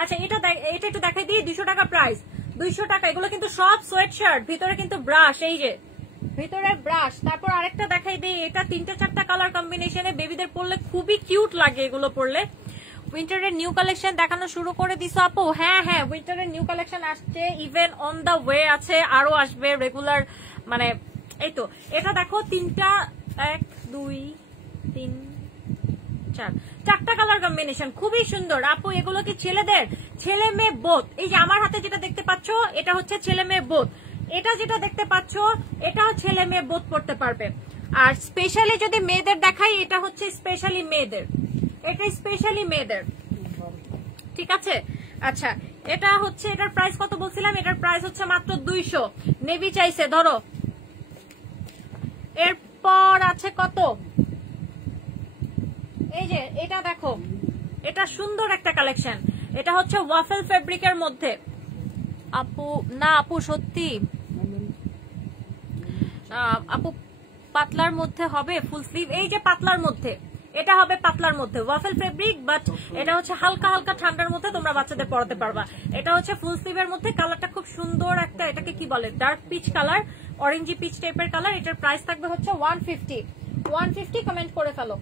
আচ্ছা এটা একটু দেখাই দিই। 200 টাকা প্রাইস, 200 টাকা। এগুলো কিন্তু সব সোয়েট শার্ট, ভিতরে কিন্তু ব্রাশ, এই যে ভিতরে ব্রাশ। তারপর আরেকটা দেখাই দিই, এটা 3টা-4টা কালার কম্বিনেশনে বেবিদের পরলে খুবই কিউট লাগে এগুলো পরলে। উইন্টারের নিউ কালেকশন দেখানো শুরু করে দিছো আপু? হ্যাঁ হ্যাঁ, উইন্টারের নিউ কালেকশন আসছে, ইভেন অন দা ওয়ে আছে, আরো আসবে রেগুলার। মানে এই তো, এটা দেখো 3টা, 1 2 3 4টা কালার কম্বিনেশন, খুবই সুন্দর আপু। এগুলো কি ছেলেদের? ছেলে মেয়ে বোথ। এই যে আমার হাতে যেটা দেখতে পাচ্ছ, এটা হচ্ছে ছেলে মেয়ে বোথ। এটা যেটা দেখতে পাচ্ছ, এটাও ছেলে মেয়ে বোথ পড়তে পারবে। আর স্পেশালি যদি মেয়েদের দেখাই, এটা হচ্ছে স্পেশালি মেয়েদের, এটা স্পেশালি মেয়েদের, ঠিক আছে? আচ্ছা, এটা হচ্ছে, এটার প্রাইস কত বলছিলাম? এটার প্রাইস হচ্ছে মাত্র 200। নেভি চাইছে, ধরো। এরপর আছে কত, এটা দেখো, এটা সুন্দর একটা কালেকশন। এটা হচ্ছে ওয়াফেল ফেব্রিকের মধ্যে। আপু না আপু সত্যি আপু পাতলার মধ্যে হবে ফুল স্লিভ। এই যে পাতলার মধ্যে, এটা হবে পাতলার মধ্যে ওয়াফেল ফেব্রিক, বাট এটা হচ্ছে হালকা হালকা ঠান্ডার মধ্যে তোমরা বাচ্চাদের পরাতে পারবা। এটা হচ্ছে ফুল স্লিভের মধ্যে, কালারটা খুব সুন্দর একটা, এটাকে কি বলে, dark peach colour, orangey peach টাইপের কালার। এটার প্রাইস থাকবে হচ্ছে 150 কমেন্ট করে ফেলো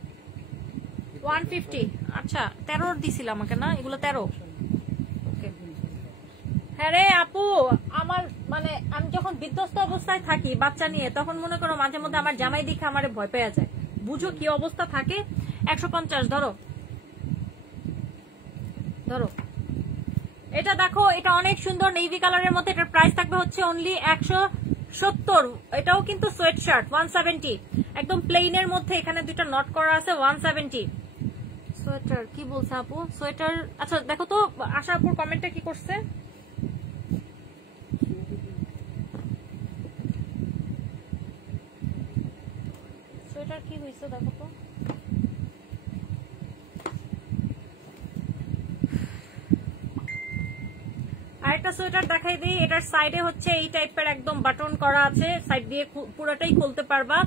150। আচ্ছা 13 দিছিল আমাকে না, এগুলো 13। হ্যাঁ রে আপু, আমার মানে আমি যখন বিধ্বস্ত অবস্থায় থাকি বাচ্চা নিয়ে, তখন মনে করো মাঝে মধ্যে আমার জামাই দেখে আমার ভয় পেয়ে যায়। বুঝো কি অবস্থা থাকে। 150 ধরো ধরো। এটা দেখো, এটা অনেক সুন্দর নেভি কালারের মধ্যে। এটার প্রাইস থাকবে হচ্ছে অনলি 170। এটাও কিন্তু সোয়েট শার্ট 170, একদম প্লেনের মধ্যে। এখানে দুইটা নট করা আছে 170। সোয়েটার কি বলছে আপু? সোয়েটার আচ্ছা দেখো তো আশা আপুর কমেন্টটা কি করছে। সোয়েটার কি হয়েছে দেখো তো। আরেকটা সোয়েটার দেখাই দিই। এটার সাইডে হচ্ছে এই টাইপের একদম বাটন করা আছে, সাইড দিয়ে পুরোটাই খুলতে পারবা।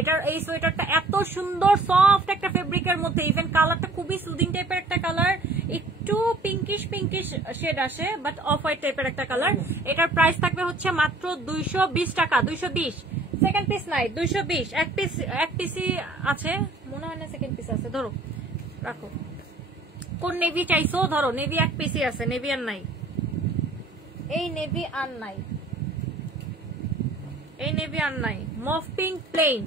এটার এই সোয়েটারটা এত সুন্দর সফট একটা ফেব্রিকের মধ্যে, ইভেন কালারটা খুবই সুদিং টাইপের একটা কালার, একটু পিঙ্কিশ শেড আসে, বাট অফ হোয়াইট টাইপের একটা কালার। এটার প্রাইস থাকবে হচ্ছে মাত্র 220 টাকা। 220, সেকেন্ড পিস নাই, 220। এক পিসই আছে মনে হয় না, সেকেন্ড পিস আছে। ধরো রাখো। কোন নেভি চাইছো? ধরো নেভি এক পিসই আছে, নেভি আর নাই। এই নেভি আর নাই, এই নেভি আর নাই। মফ পিঙ্ক প্লেন,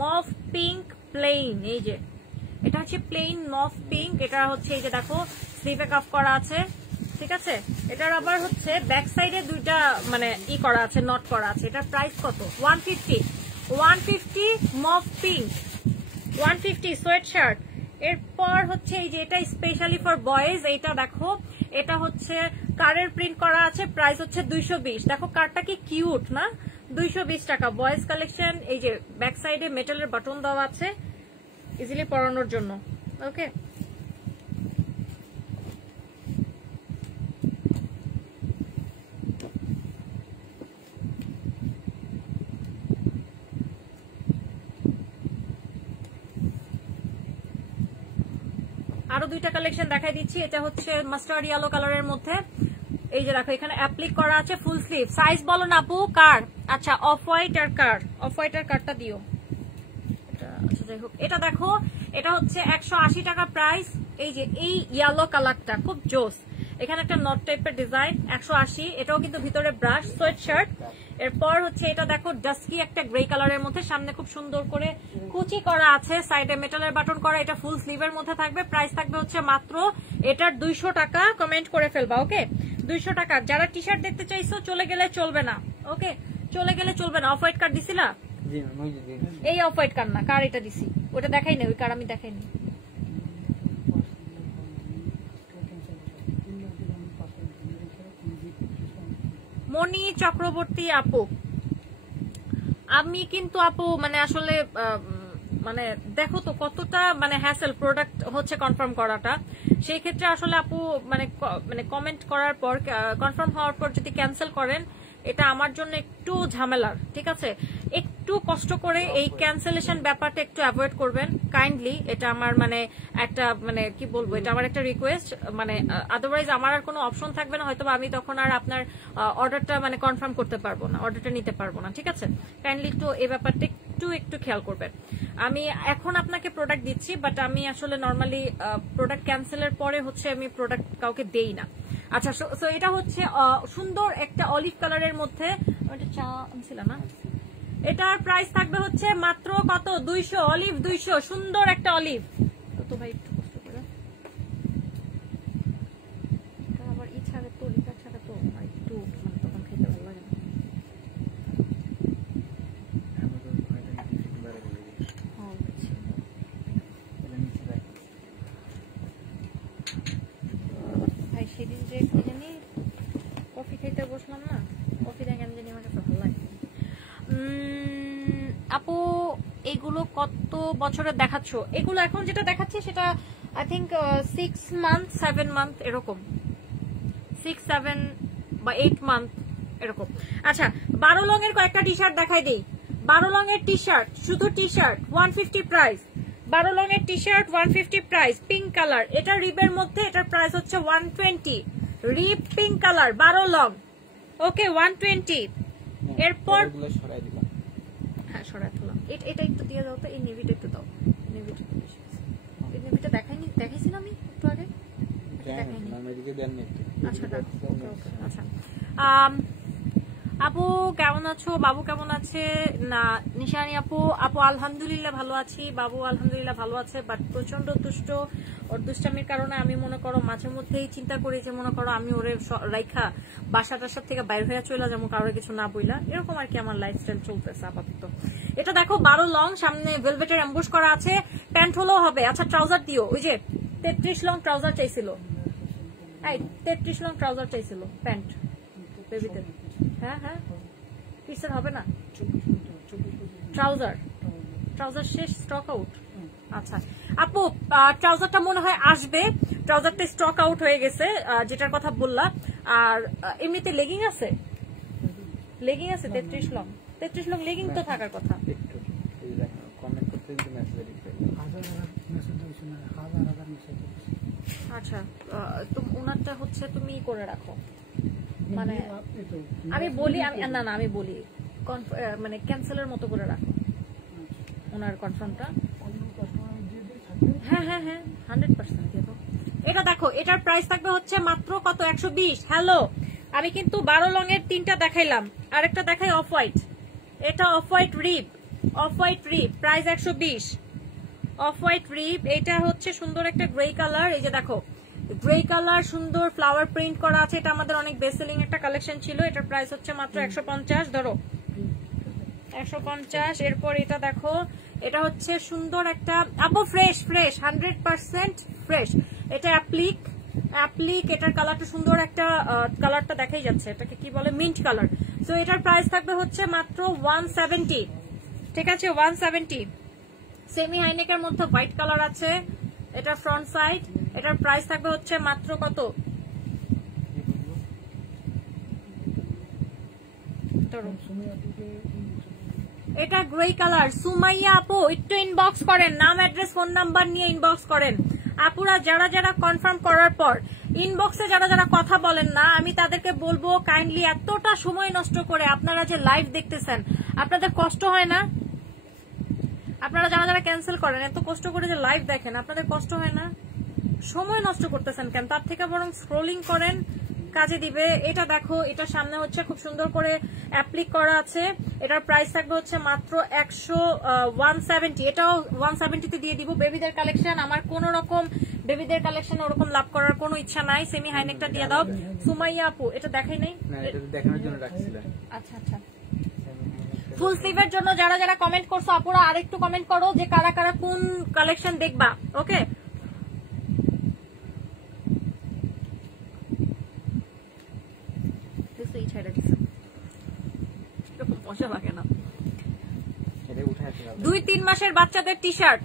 মফ পিঙ্ক প্লেন। এই যে এটা হচ্ছে প্লেন মফ পিঙ্ক। এটা হচ্ছে এই যে দেখো স্লিভে কাফ করা আছে, ঠিক আছে। এটার আবার হচ্ছে ব্যাক সাইডে দুইটা মানে ই করা আছে, নট করা আছে। এটার প্রাইস কত? 150 মফ পিঙ্ক, 150 সোয়েট শার্ট। এরপর হচ্ছে এই যে এটা স্পেশালি ফর বয়েজ। এইটা দেখো, এটা হচ্ছে কারের প্রিন্ট করা আছে, প্রাইস হচ্ছে 220। দেখো কারটা কি কিউট না, 220 টাকা বয়েজ কালেকশন। এই যে ব্যাক সাইডে মেটালের বাটন দেওয়া আছে ইজিলি পরানোর জন্য। ওকে, আরো দুইটা কালেকশন দেখাই দিচ্ছি। এটা হচ্ছে মাস্টার্ড ইয়েলো কালারের মধ্যে। এই যে দেখো এখানে অ্যাপ্লিক করা আছে ফুল স্লিভ। সাইজ বলো না আপু কার? আচ্ছা অফ হোয়াইট আর কার, অফ হোয়াইট আর কারটা দিও। আচ্ছা যাই হোক, এটা দেখো, এটা হচ্ছে 180 টাকা প্রাইস। এই যে এই ইয়েলো কালারটা খুব জোস, এখানে একটা নট টাইপের ডিজাইন, 180। এটাও কিন্তু ভিতরে ব্রাশ সোয়েট শার্ট। এরপর হচ্ছে এটা দেখো ডাস্কি একটা গ্রে কালারের মধ্যে, সামনে খুব সুন্দর করে কুচি করা আছে, সাইডে মেটালের বাটন করা। এটা ফুল স্লিভের মধ্যে থাকবে, প্রাইস থাকবে হচ্ছে মাত্র এটার 200 টাকা। কমেন্ট করে ফেলবা ওকে, 200 টাকা। যারা টি শার্ট দেখতে চাইছো চলে গেলে চলবে না, ওকে চলে গেলে চলবে না। অফ হোয়াইট কার দিছিলা? এই অফ হোয়াইট কার না, কার এটা দিছি ওটা দেখাই না, ওই কার আমি দেখাই না। মনি চক্রবর্তী আপু, আমি কিন্তু আপু মানে আসলে মানে দেখো তো কতটা মানে হ্যাসেল প্রোডাক্ট হচ্ছে কনফার্ম করাটা। সেই ক্ষেত্রে আসলে আপু মানে কমেন্ট করার পর কনফার্ম হওয়ার পর যদি ক্যান্সেল করেন, এটা আমার জন্য একটু ঝামেলার, ঠিক আছে। একটু কষ্ট করে এই ক্যান্সেলেশন ব্যাপারটা একটু অ্যাভয়েড করবেন কাইন্ডলি। এটা আমার মানে একটা মানে কি বলবো, এটা আমার একটা রিকোয়েস্ট। মানে আদারওয়াইজ আমার আর কোনো অপশন থাকবে না, হয়তো আমি তখন আর আপনার অর্ডারটা মানে কনফার্ম করতে পারবো না, অর্ডারটা নিতে পারবো না, ঠিক আছে। কাইন্ডলি একটু এই ব্যাপারটা একটু খেয়াল করবেন। আমি এখন আপনাকে প্রোডাক্ট দিচ্ছি, বাট আমি আসলে নর্মালি প্রোডাক্ট ক্যান্সেলের পরে হচ্ছে আমি প্রোডাক্ট কাউকে দেই না। আচ্ছা সো এটা হচ্ছে সুন্দর একটা অলিভ কালারের মধ্যে, ওটা চা আনছিল না। এটার প্রাইস থাকবে হচ্ছে মাত্র কত? 200। অলিভ 200, সুন্দর একটা অলিভ। তো ভাই একটু কষ্ট করে, আবার ই ছাড়ে তো, লিখা ছাড়ে তো একটু মানে তখন খেতে ভালো লাগে না। ভাই সেদিন যে কি জানি কফি খেতে বসলাম না, কফি দেখে আমি জানি আমার কাছে ভালো লাগে। আপু এগুলো কত বছরের দেখাচ্ছ? এগুলো এখন যেটা দেখাচ্ছে সেটা আই থিঙ্ক 6 মান্থ 7 মান্থ এরকম, 6 7 বা 8 মান্থ এরকম। আচ্ছা 12 লং এর কয়েকটা টি শার্ট দেখাই দেই। 12 লং এর টি শার্ট, শুধু টি শার্ট 150 প্রাইস। 12 লং এর T shirt 150 price, pink colour, এটা রিবের মধ্যে, এটার প্রাইস হচ্ছে 120। রিব পিঙ্ক কালার 12 লং, ওকে 120। এরপর সরাই দিলাম। হ্যাঁ সরাই দিলাম। এটা একটু দিয়ে দাও তো, এই নেভিটা একটু দাও। নেভিটা এই নেভিটা দেখাইছি না আমি একটু আগে? দেখাইনি। আচ্ছা ওকে ওকে। আচ্ছা আপু কেমন আছো? বাবু কেমন আছে? না নিশানি আপু আলহামদুলিল্লাহ ভালো আছি, বাবু আলহামদুলিল্লাহ ভালো আছে, বাট প্রচন্ড দুষ্ট। ওর দুষ্টামির কারণে আমি মনে করো মাঝে মধ্যেই চিন্তা করি যে মনে করো আমি ওরে রাইখা বাসাটার সব থেকে বাইরে হয়ে চলে যেমন কারোর কিছু না বইলা, এরকম আর কি আমার লাইফস্টাইল চলতেছে আপাতত। এটা দেখো 12 লং, সামনে ভেলভেটের এমবুশ করা আছে, প্যান্ট হলেও হবে। আচ্ছা ট্রাউজার দিও। ওই যে 33 লং ট্রাউজার চাইছিল, 33 লং ট্রাউজার চাইছিল প্যান্ট বেবিতে। হ্যাঁ হ্যাঁ পিসের হবে না ট্রাউজার শেষ, স্টক আউট। আচ্ছা আপু ট্রাউজারটা মনে হয় আসবে, ট্রাউজারটা স্টক আউট হয়ে গেছে যেটার কথা বললা। আর এমনিতে লেগিং আছে 33 লং লেগিং তো থাকার কথা। আচ্ছা ওনারটা হচ্ছে তুমি করে রাখো, মানে আমি বলি আমি বলি মানে ক্যান্সেলের মতো করে রাখো ওনার কনফার্মটা। হ্যাঁ 100% দিয়ে দাও। এটা দেখো এটার প্রাইস থাকবে হচ্ছে মাত্র কত 120। হ্যালো আমি কিন্তু 12 লং এর 3টা দেখাইলাম, আরেকটা দেখাই অফ হোয়াইট। এটা off white rib price 120। Off white rib, এটা হচ্ছে সুন্দর একটা গ্রে কালার। এই যে দেখো গ্রে কালার সুন্দর ফ্লাওয়ার প্রিন্ট করা আছে, এটা আমাদের অনেক বেস্ট সেলিং একটা কালেকশন ছিল। এটার প্রাইস হচ্ছে মাত্র 150, ধরো 150। এরপর এটা দেখো, এটা হচ্ছে সুন্দর একটা আপু ফ্রেশ 100% ফ্রেশ। এটা অ্যাপ্লিক, এটার কালারটা সুন্দর একটা কালারটা দেখাই যাচ্ছে, এটাকে কি বলে মিন্ট কালার। তো এটার প্রাইস থাকবে হচ্ছে মাত্র 170, ঠিক আছে 170। সেমি হাইনেকের মধ্যে হোয়াইট কালার আছে, এটা ফ্রন্ট সাইড, এটার প্রাইস থাকবে হচ্ছে মাত্র কত, এটা গ্রে কালার। সুমাইয়া আপু একটু ইনবক্স করেন, নাম অ্যাড্রেস ফোন নাম্বার নিয়ে ইনবক্স করেন। আপুরা যারা কনফার্ম করার পর ইনবক্সে যারা কথা বলেন না, আমি তাদেরকে বলবো কাইন্ডলি এতটা সময় নষ্ট করে আপনারা যে লাইভ দেখতেছেন, আপনাদের কষ্ট হয় না? আপনারা যারা ক্যান্সেল করেন, এত কষ্ট করে যে লাইভ দেখেন, আপনাদের কষ্ট হয় না? সময় নষ্ট করতেছেন কেন? তার থেকে বরং স্ক্রোলিং করেন, কাজে দিবে। এটা দেখো, এটা সামনে হচ্ছে খুব সুন্দর করে অ্যাপ্লিক করা আছে। এটার প্রাইস থাকবে হচ্ছে মাত্র 170। এটাও 170 তে দিয়ে দিব। বেবিদের কালেকশন, আমার কোন রকম বেবিদের কালেকশন ওরকম লাভ করার কোনো ইচ্ছা নাই। সেমি হাইনেকটা দিয়ে দাও। সুমাইয়া আপু এটা দেখাই নাই, দেখানোর জন্য রাখছিলাম। আচ্ছা ফুল স্লিভের জন্য যারা কমেন্ট করছো আপুরা আরেকটু কমেন্ট করো যে কারা কোন কালেকশন দেখবা। ওকে মজা লাগে না। 2-3 মাসের বাচ্চাদের টি শার্ট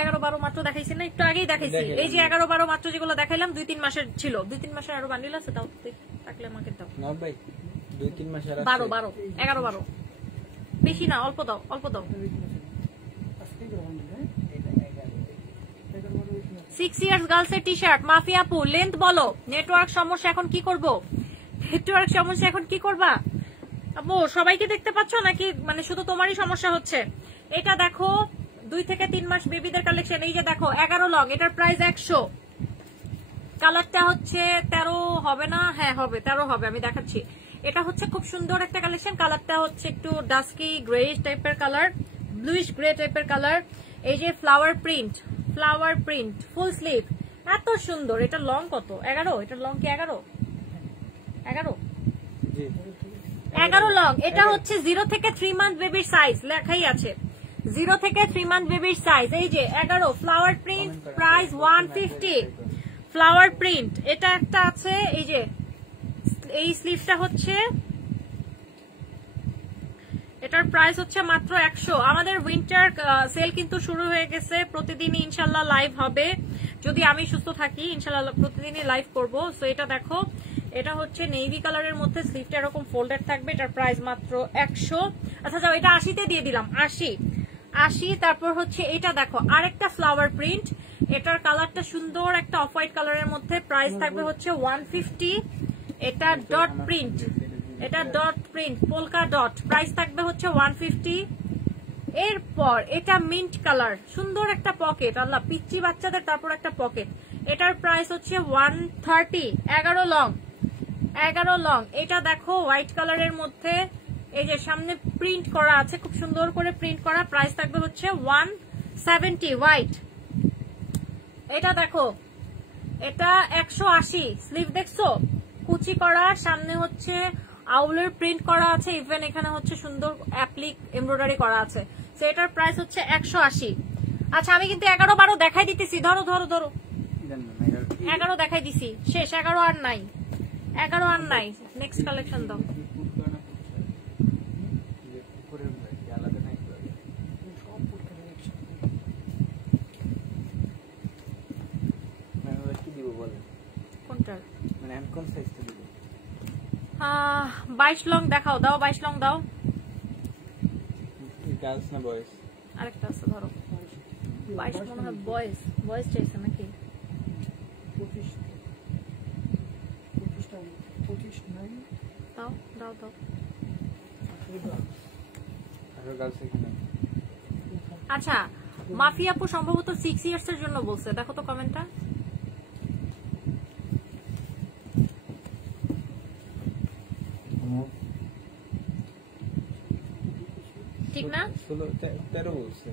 11-12 মাত্র দেখাইছি না, একটু আগেই দেখাইছি। এই যে 11-12 মাত্র যেগুলো দেখাইলাম 2-3 মাসের ছিল। 2-3 মাসের আরো বান্ডিল আছে, তাও থাকলে আমাকে দাও। 2-3 মাসের 12 11-12 বেশি না, অল্প দাও। 6 ইয়ার্স গার্লস এর টি শার্ট মাফিয়া আপু লেন্থ বলো। নেটওয়ার্ক সমস্যা, এখন কি করবা আপু? সবাইকে দেখতে পাচ্ছ নাকি মানে শুধু তোমারই সমস্যা হচ্ছে? এটা দেখো 2 থেকে 3 মাস বেবিদের কালেকশন। এই যে দেখো 11 লং, এটার প্রাইস 100। কালারটা হচ্ছে 13 হবে না? হ্যাঁ হবে, 13 হবে, আমি দেখাচ্ছি। এটা হচ্ছে খুব সুন্দর একটা কালেকশন। কালারটা হচ্ছে একটু ডাস্কি গ্রে টাইপের কালার, ব্লুইশ গ্রে টাইপের কালার। এই যে ফ্লাওয়ার প্রিন্ট ফুল স্লিভ, এত সুন্দর। এটা লং কত? 11। এটা লং কি 11? 11 লং। এটা হচ্ছে 0 থেকে 3 মান্থ বেবির সাইজ লেখাই আছে, 0 থেকে 3 মান্থ বেবির সাইজ। এই যে 11 flower print, price 150। Flower print এটা একটা আছে। এই যে এই স্লিভটা হচ্ছে এটার প্রাইস হচ্ছে মাত্র 100। আমাদের উইন্টার সেল কিন্তু শুরু হয়ে গেছে, প্রতিদিনই ইনশাল্লাহ লাইভ হবে, যদি আমি সুস্থ থাকি ইনশাল্লাহ প্রতিদিনই লাইভ করব। সো এটা দেখো, এটা হচ্ছে নেভি কালারের মধ্যে, স্লিভটা এরকম ফোল্ডেড থাকবে, এটার প্রাইস মাত্র 100। আচ্ছা যাও, এটা 80-তে দিয়ে দিলাম, 80। তারপর হচ্ছে এটা দেখো, আরেকটা ফ্লাওয়ার প্রিন্ট, এটার কালারটা সুন্দর একটা অফ হোয়াইট কালারের মধ্যে, প্রাইস থাকবে হচ্ছে 150। এটা ডট প্রিন্ট, এটা dot print polka dot, price থাকবে হচ্ছে 150। এরপর এটা মিন্ট কালার, সুন্দর একটা পকেট, আল্লাহ পিচ্চি বাচ্চাদের, তারপর একটা পকেট, এটার প্রাইস হচ্ছে 130। 11 লং। এটা দেখো হোয়াইট কালারের মধ্যে, এই যে সামনে প্রিন্ট করা আছে, খুব সুন্দর করে প্রিন্ট করা, প্রাইস থাকবে হচ্ছে 170 হোয়াইট। এটা দেখো, এটা 180, স্লিভ দেখছো কুচি করা, সামনে হচ্ছে আউলের প্রিন্ট করা আছে, ইভেন এখানে হচ্ছে সুন্দর অ্যাপ্লিক এমব্রয়ডারি করা আছে। সো এটার প্রাইস হচ্ছে 180। আচ্ছা আমি কিন্তু 11-12 দেখাই দিতেছি, ধরো 11 দেখাই দিছি, শেষ, 11 আর নাই, 11 আর নাই। নেক্সট কালেকশন দাও। কোনটা? মানে আমি কোন সাইজটা দিব? 22 লং দেখাও, দাও 22 লং দাও। গার্লস না বয়েজ? আরেকটা আছে ধরো, 22 মনে হয় বয়েজ চাইছে নাকি? 25 নাই। দাও। আর গার্লস এখানে। আচ্ছা মাফি আপু সম্ভবত 6 ইয়ার্স এর জন্য বলছে, দেখো তো কমেন্টটা। ঠিক না? 13 বলছে।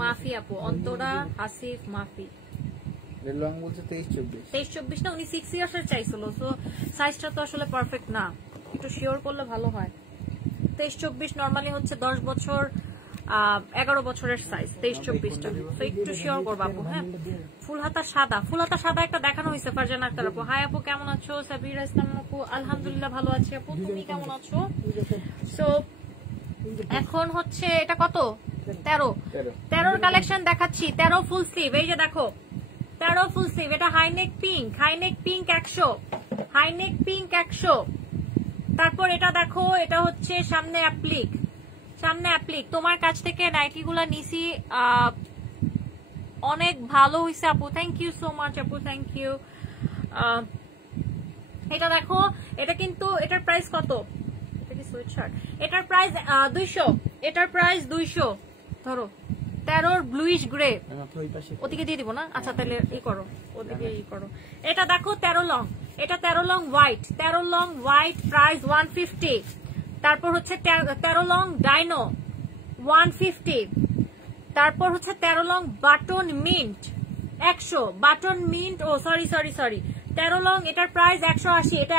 মাফি আপু, অন্তরা আসিফ মাফি, লং বলছে 23-24। 23-24 না, উনি 6 ইয়ার্স এর চাইছিল, তো সাইজটা তো আসলে পারফেক্ট না, একটু শিওর করলে ভালো হয়। 23-24 নরমালি হচ্ছে 10 বছর 11 বছরের সাইজ, 23-24টা, তো একটু শিওর করবো আপু। হ্যাঁ, ফুল হাতা সাদা একটা দেখানো হয়েছে ফারজানা আক্তার আপু। হাই আপু কেমন আছো? সাবিরা ইসলাম আপু আলহামদুলিল্লাহ ভালো আছি আপু, তুমি কেমন আছো? সো এখন হচ্ছে এটা কত? 13 কালেকশন দেখাচ্ছি। 13 ফুল স্লিভ, এই যে দেখো 13 ফুল স্লিভ। এটা হাইনেক পিঙ্ক 100, হাইনেক পিঙ্ক 100। তারপর এটা দেখো, এটা হচ্ছে সামনে অ্যাপ্লিক। তোমার কাছ থেকে নাইটি গুলা নিছি, অনেক ভালো হয়েছে আপু, থ্যাংক ইউ সো মাচ আপু, থ্যাংক ইউ। এটা দেখো, এটা কিন্তু এটার প্রাইস কত? এটা কি সুইটশার্ট? এটার প্রাইস 200, এটার প্রাইস 200। ধরো 13 ব্লুইশ গ্রে, ওদিকে দিয়ে দিব না? আচ্ছা তাহলে ওদিকে করো। এটা দেখো 13 লং, এটা 13 long white, 13 long white, price 150। তারপর হচ্ছে 13 লং ডাইনো 150। তারপর হচ্ছে 13 long button mint 100, button mint, oh sorry 13 long, এটার প্রাইস 180। এটা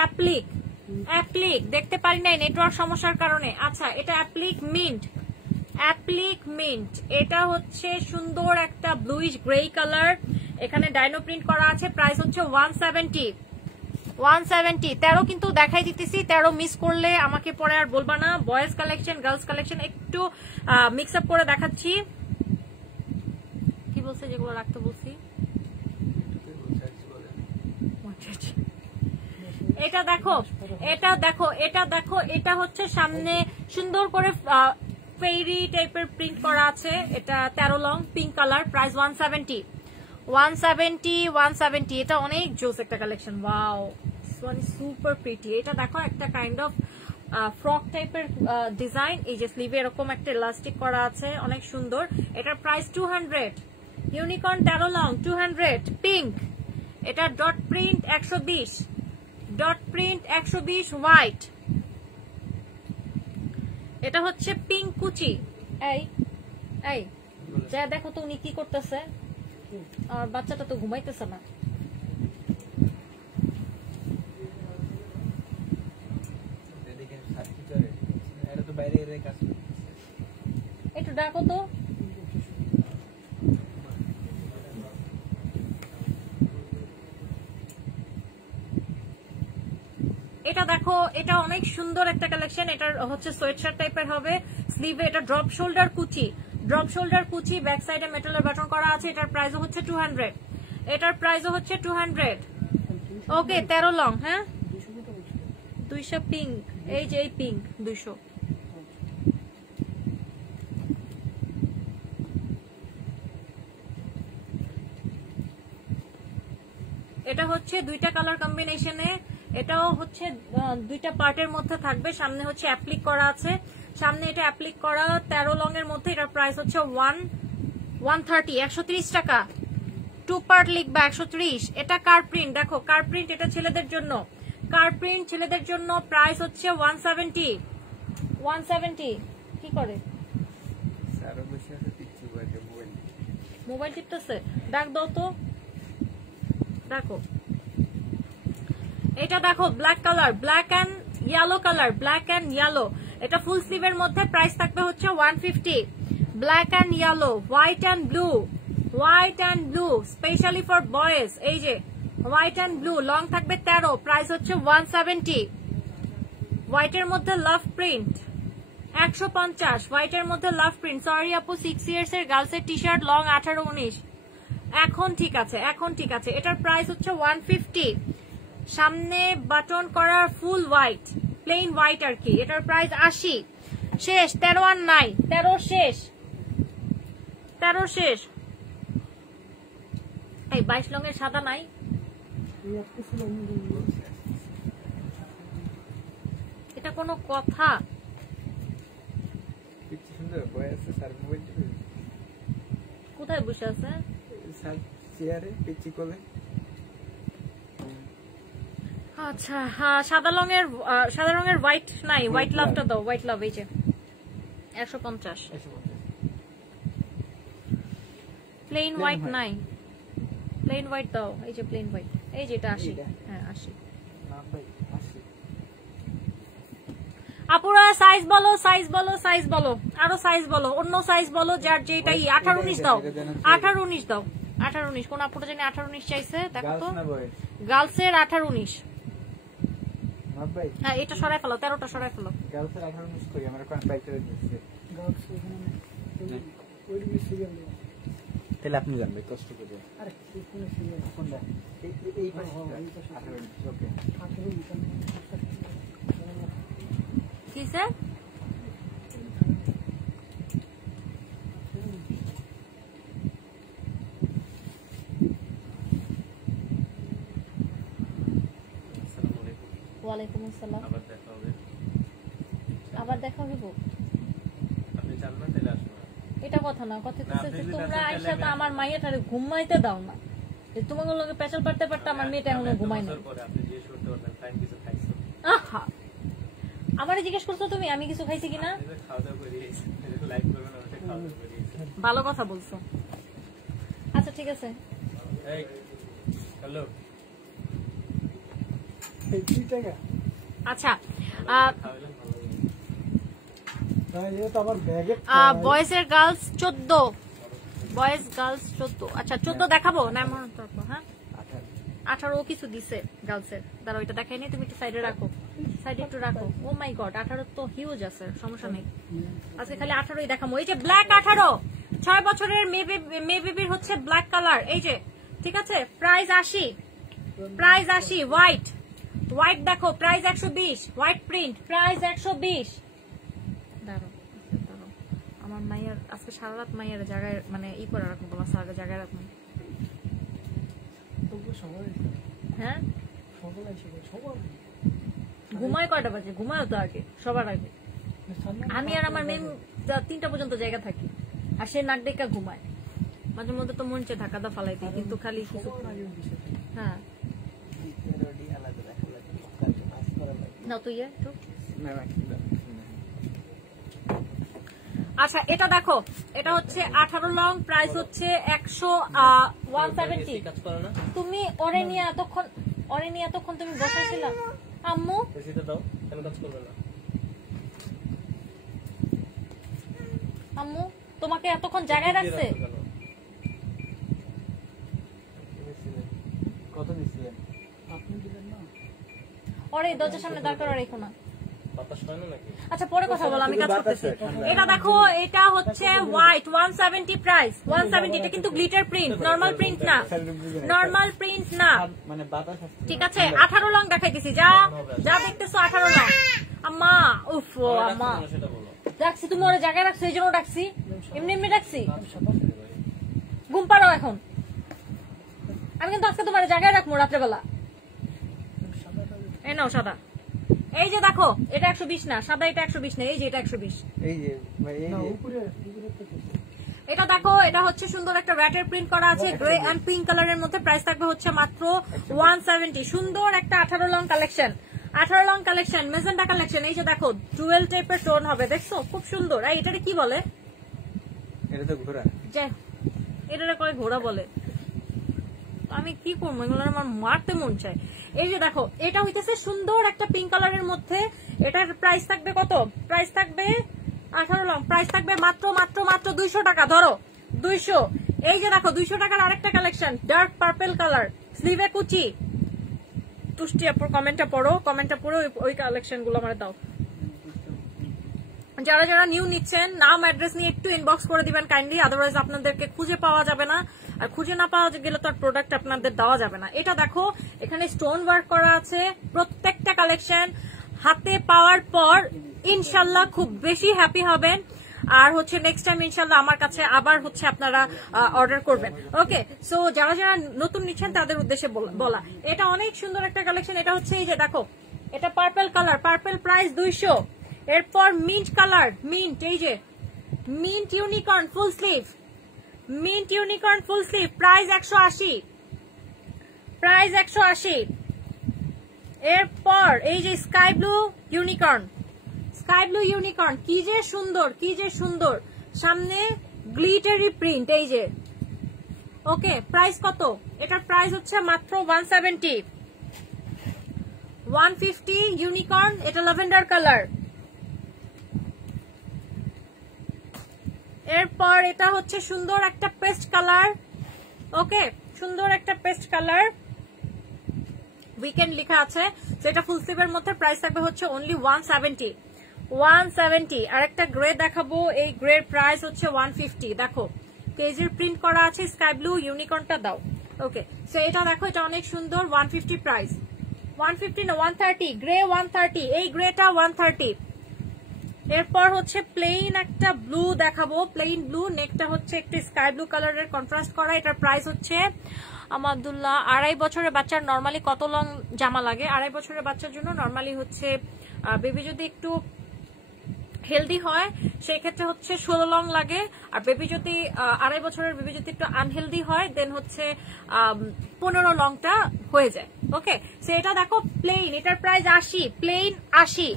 অ্যাপ্লিক দেখতে পারি নাই নেটওয়ার্ক সমস্যার কারণে। আচ্ছা এটা অ্যাপ্লিক মিন্ট, এটা হচ্ছে সুন্দর একটা ব্লুইশ গ্রে কালার, এখানে ডাইনো প্রিন্ট করা আছে, প্রাইস হচ্ছে 170। 13 কিন্তু দেখাই দিতেছি, 13 মিস করলে আমাকে পরে আর বলবা না। বয়েজ কালেকশন গার্লস কালেকশন একটু মিক্স আপ করে দেখাচ্ছি। কি বলছে যেগুলো রাখতে বলছি? এটা দেখো, এটা হচ্ছে সামনে সুন্দর করে ফেরি টাইপের প্রিন্ট করা আছে, এটা 13 লং পিঙ্ক কালার, প্রাইস 170। এটা অনেক জোস একটা কালেকশন, ওয়াও সুপার প্রিটি। এটা দেখো একটা কাইন্ড অফ ফ্রক টাইপের ডিজাইন, এই যে স্লিভে এরকম একটা ইলাস্টিক করা আছে, অনেক সুন্দর। এটার প্রাইস 200। Unicorn 13 long 200 pink. এটা ডট প্রিন্ট 120 হোয়াইট। এটা হচ্ছে পিঙ্ক কুচি। এই যা দেখো তো উনি কি করতেছে, আর বাচ্চাটা তো ঘুমাইতেছে না। একটু ডাকো তো। এটা দেখো, এটা অনেক সুন্দর একটা কালেকশন। এটা হচ্ছে সোয়েটশার্ট টাইপের হবে, স্লিভে এটা ড্রপ শোল্ডার কুচি, ড্রপ শোল্ডার কুচি, ব্যাক সাইডে মেটালের বাটন করা আছে। এটার প্রাইসও হচ্ছে 200, এটার প্রাইসও হচ্ছে 200। ওকে 13 লং, হ্যাঁ 200 পিঙ্ক, এই যে এই পিঙ্ক 200। এটা হচ্ছে দুইটা কালার কম্বিনেশনে, এটাও হচ্ছে দুইটা পার্টের মধ্যে থাকবে। সামনে হচ্ছে অ্যাপ্লিক করা আছে, সামনে এটা অ্যাপ্লিক করা 13 লং এর মধ্যে। এটার প্রাইস হচ্ছে 130, 130 টাকা। 2 পার্ট লিখবা 130। এটা কার প্রিন্ট, দেখো কার প্রিন্ট, এটা ছেলেদের জন্য কার প্রিন্ট, ছেলেদের জন্য প্রাইস হচ্ছে 170। 170 কি করে স্যারও বসে আছে পিচ্ছি বইটা মোবাইল। মোবাইল টিপতেছে, ডাক দাও তো। দেখো এটা দেখো black colour, black and yellow colour, black and yellow. এটা ফুল স্লিভের মধ্যে, প্রাইস থাকবে হচ্ছে 150। Black and yellow, white and blue, white and blue specially for boys. এই যে হোয়াইট এন্ড ব্লু, লং থাকবে 13, প্রাইস হচ্ছে 170। হোয়াইটের মধ্যে লাভ প্রিন্ট 150, হোয়াইটের মধ্যে লাভ প্রিন্ট। সরি আপু, 6 ইয়ার্স এর গার্লসের টি শার্ট, লং 18-19। এখন ঠিক আছে, এখন ঠিক আছে। এটার প্রাইস হচ্ছে 150। সামনে বাটন করা ফুল হোয়াইট, প্লেন হোয়াইট আর কি। এটার প্রাইস 80। শেষ, 13 আর নাই, 13 শেষ, 13 শেষ। এই 22 লং এর সাদা নাই, এটা কোনো কথা? পিচ্ছি সুন্দর বই আছে, স্যার মোবাইল টিপে কোথায় বসে আছে? স্যার চেয়ারে পিচ্ছি কোলে। আচ্ছা হ্যাঁ, সাদা রঙের হোয়াইট নাই, হোয়াইট লাভটা দাও, হোয়াইট লাভ। এই যে 150। প্লেন হোয়াইট নাই, প্লেন হোয়াইট দাও। এই যে প্লেন হোয়াইট, এই যে এটা 80। হ্যাঁ 80। না ভাই 80। আপুরা সাইজ বলো, সাইজ বলো, সাইজ বলো, আরো সাইজ বলো, অন্য সাইজ বলো, যার যেটাই। 18-19 দাও, 18-19 দাও, 18-19। কোন আপুটা জানি 18-19 চাইছে, দেখো তো। গার্লসের 18-19। হ্যাঁ এটা সরাই ফেলো, 13টা সরাই ফেলো। গার্লসের 18-19 কই, আমার কোন পাইকারি দিচ্ছে। গার্লস এখানে ওই সিরিয়াল নেই। তাহলে আপনি জানবেন কষ্ট করে। আরে কোন সিরিয়াল, কোনটা? এই পাশে 18-19। ওকে 18 কি স্যার? ওয়ালাইকুম আসসালাম। আবার দেখা হইব? এটা কথা না, কথা হচ্ছে তোমরা আইসা তো আমার মাইয়াটারে ঘুমাইতে দাও না। তোমাকে লগে পেছাল পারতে পারতে আমার মেয়েটা এখনো ঘুমায় না। আহা, আমারে জিজ্ঞেস করছো তুমি আমি কিছু খাইছি কিনা? ভালো কথা বলছো। আচ্ছা ঠিক আছে। আচ্ছা বয়েজ এর গার্লস 14, বয়েজ গার্লস 14। আচ্ছা 14 দেখাবো না? হ্যাঁ 18 কিছু দিছে গার্লসের, দাঁড়াও এটা দেখাইনি, তুমি একটু সাইডে রাখো, সাইডে একটু রাখো। ও মাই গড, 18 তো হিউজ আছে, সমস্যা নেই। আজকে খালি 18ই দেখাবো। এই যে ব্ল্যাক 18, 6 বছরের মেয়ে বেবির হচ্ছে ব্ল্যাক কালার। এই যে ঠিক আছে, প্রাইস 80, প্রাইস 80। হোয়াইট, হোয়াইট দেখো প্রাইস 120, হোয়াইট প্রিন্ট প্রাইস 120। দাঁড়াও দাঁড়াও, আমার মাইয়ার আজকে সারা রাত মাইয়ার জায়গায় মানে ই করে রাখবো, তোমার সারা জায়গায় রাখবো। হ্যাঁ ঘুমায় কয়টা বাজে? ঘুমায় তো আগে, সবার আগে। আমি আর আমার মেম 3টা পর্যন্ত জায়গা থাকি, আর সে নাক ডেকা ঘুমায়। মাঝে মধ্যে তো মন চায় ধাক্কা দা ফালাই দিই, কিন্তু খালি কিছু। হ্যাঁ না তুই একটু। আচ্ছা এটা দেখো, এটা হচ্ছে 18 লং, প্রাইস হচ্ছে 170। তুমি ওরে নিয়ে এতক্ষণ তুমি বসাইছিল আম্মু? আম্মু তোমাকে এতক্ষণ জায়গায় রাখছে? কত দিছিলেন আপনি দিলেন না? ওরে দরজার সামনে দাঁড় করা রেখো না। আচ্ছা পরে কথা বলো, আমি কাজ করতেছি। এটা দেখো, এটা হচ্ছে হোয়াইট 170 প্রাইস 170। এটা কিন্তু গ্লিটার প্রিন্ট, নরমাল প্রিন্ট না, নরমাল প্রিন্ট না, মানে বাতাস আসছে। ঠিক আছে। 18 লং দেখাইতেছি, যা যা দেখতেছো 18 লং। আম্মা উফ ও আম্মা রাখছি, তুমি ওর জায়গায় রাখছো এই জন্য ডাকছি, এমনি এমনি ডাকছি। ঘুম পাড়ো এখন, আমি কিন্তু আজকে তোমার জায়গায় রাখবো রাত্রেবেলা। এই নাও সাদা, এই যে দেখো এটা 120 না, সাদা এটা 120 না, এই যে এটা 120। এই যে ভাই এই যে এটা দেখো, এটা হচ্ছে সুন্দর একটা র্যাটের প্রিন্ট করা আছে গ্রে এন্ড পিঙ্ক কালারের মধ্যে। প্রাইস থাকবে হচ্ছে মাত্র 170। সুন্দর একটা 18 long collection, 18 long collection, magenta collection. এই যে দেখো জুয়েল টাইপের টোন হবে, দেখছো খুব সুন্দর। এই এটারে কি বলে? এটা তো ঘোড়া। যে এটারে করে ঘোড়া বলে, আমি কি করবো, এগুলো আমার মারতে মন চায়। এই যে দেখো, এটা হইতেছে সুন্দর একটা পিঙ্ক কালারের মধ্যে। এটার প্রাইস থাকবে কত? প্রাইস থাকবে 18 লং, প্রাইস থাকবে মাত্র মাত্র মাত্র 200 টাকা। ধরো 200। এই যে দেখো 200 টাকার আরেকটা কালেকশন, ডার্ক পার্পল কালার, স্লিভে কুচি। তুষ্টি আপুর কমেন্টটা পড়ো, কমেন্টটা পড়ো, ওই কালেকশন গুলো আমার দাও। যারা যারা নিউ নিচ্ছেন নাম অ্যাড্রেস নিয়ে একটু ইনবক্স করে দিবেন কাইন্ডলি, আদারওয়াইজ আপনাদেরকে খুঁজে পাওয়া যাবে না, আর খুঁজে না পাওয়া গেলে তো আর প্রোডাক্ট আপনাদের দেওয়া যাবে না। এটা দেখো, এখানে স্টোন ওয়ার্ক করা আছে। প্রত্যেকটা কালেকশন হাতে পাওয়ার পর ইনশাল্লাহ খুব বেশি হ্যাপি হবেন, আর হচ্ছে নেক্সট টাইম ইনশাল্লাহ আমার কাছে আবার হচ্ছে আপনারা অর্ডার করবেন। ওকে, সো যারা যারা নতুন নিচ্ছেন তাদের উদ্দেশ্যে বলা, এটা অনেক সুন্দর একটা কালেকশন। এটা হচ্ছে এই যে দেখো, এটা পার্পল কালার, পার্পল প্রাইস 200। এরপর মিন্ট কালার, মিন্ট, এই যে mint unicorn full sleeve, mint unicorn full sleeve, price 180, price 180। এরপর এই যে sky blue unicorn, sky blue unicorn, কি যে সুন্দর, কি যে সুন্দর, সামনে গ্লিটারি প্রিন্ট, এই যে। ওকে, প্রাইস কত? এটার প্রাইস হচ্ছে মাত্র 170। 150 ইউনিকর্ন, এটা ল্যাভেন্ডার কালার। এরপর এটা হচ্ছে সুন্দর একটা পেস্ট কালার। ওকে, সুন্দর একটা পেস্ট কালার, উইকেন্ড লেখা আছে, যেটা ফুল স্লিভের মধ্যে। প্রাইস থাকবে হচ্ছে অনলি 170, 170। আর একটা গ্রে দেখাবো, এই গ্রের প্রাইস হচ্ছে 150। দেখো কেজির প্রিন্ট করা আছে, স্কাই ব্লু ইউনিকর্নটা দাও। ওকে, সো এটা দেখো, এটা অনেক সুন্দর, 150 প্রাইস। 150 না 130, গ্রে 130, এই গ্রেটা 130। এরপর হচ্ছে প্লেন একটা ব্লু দেখাবো, প্লেন ব্লু, নেকটা হচ্ছে একটু স্কাই ব্লু কালারের কন্ট্রাস্ট করা। এটার প্রাইস হচ্ছে আমাদুল্লাহ 2.5 বছরের বাচ্চার নরমালি কত লং জামা লাগে? 2.5 বছরের বাচ্চার জন্য নরমালি হচ্ছে বেবি যদি একটু হেলদি হয় সেই ক্ষেত্রে হচ্ছে 16 লং লাগে, আর বেবি যদি 2.5 বছরের বেবি যদি একটু আনহেলদি হয় দেন হচ্ছে 15 লংটা হয়ে যায়। ওকে, সো এটা দেখো প্লেন, এটার প্রাইস 80, প্লেন 80।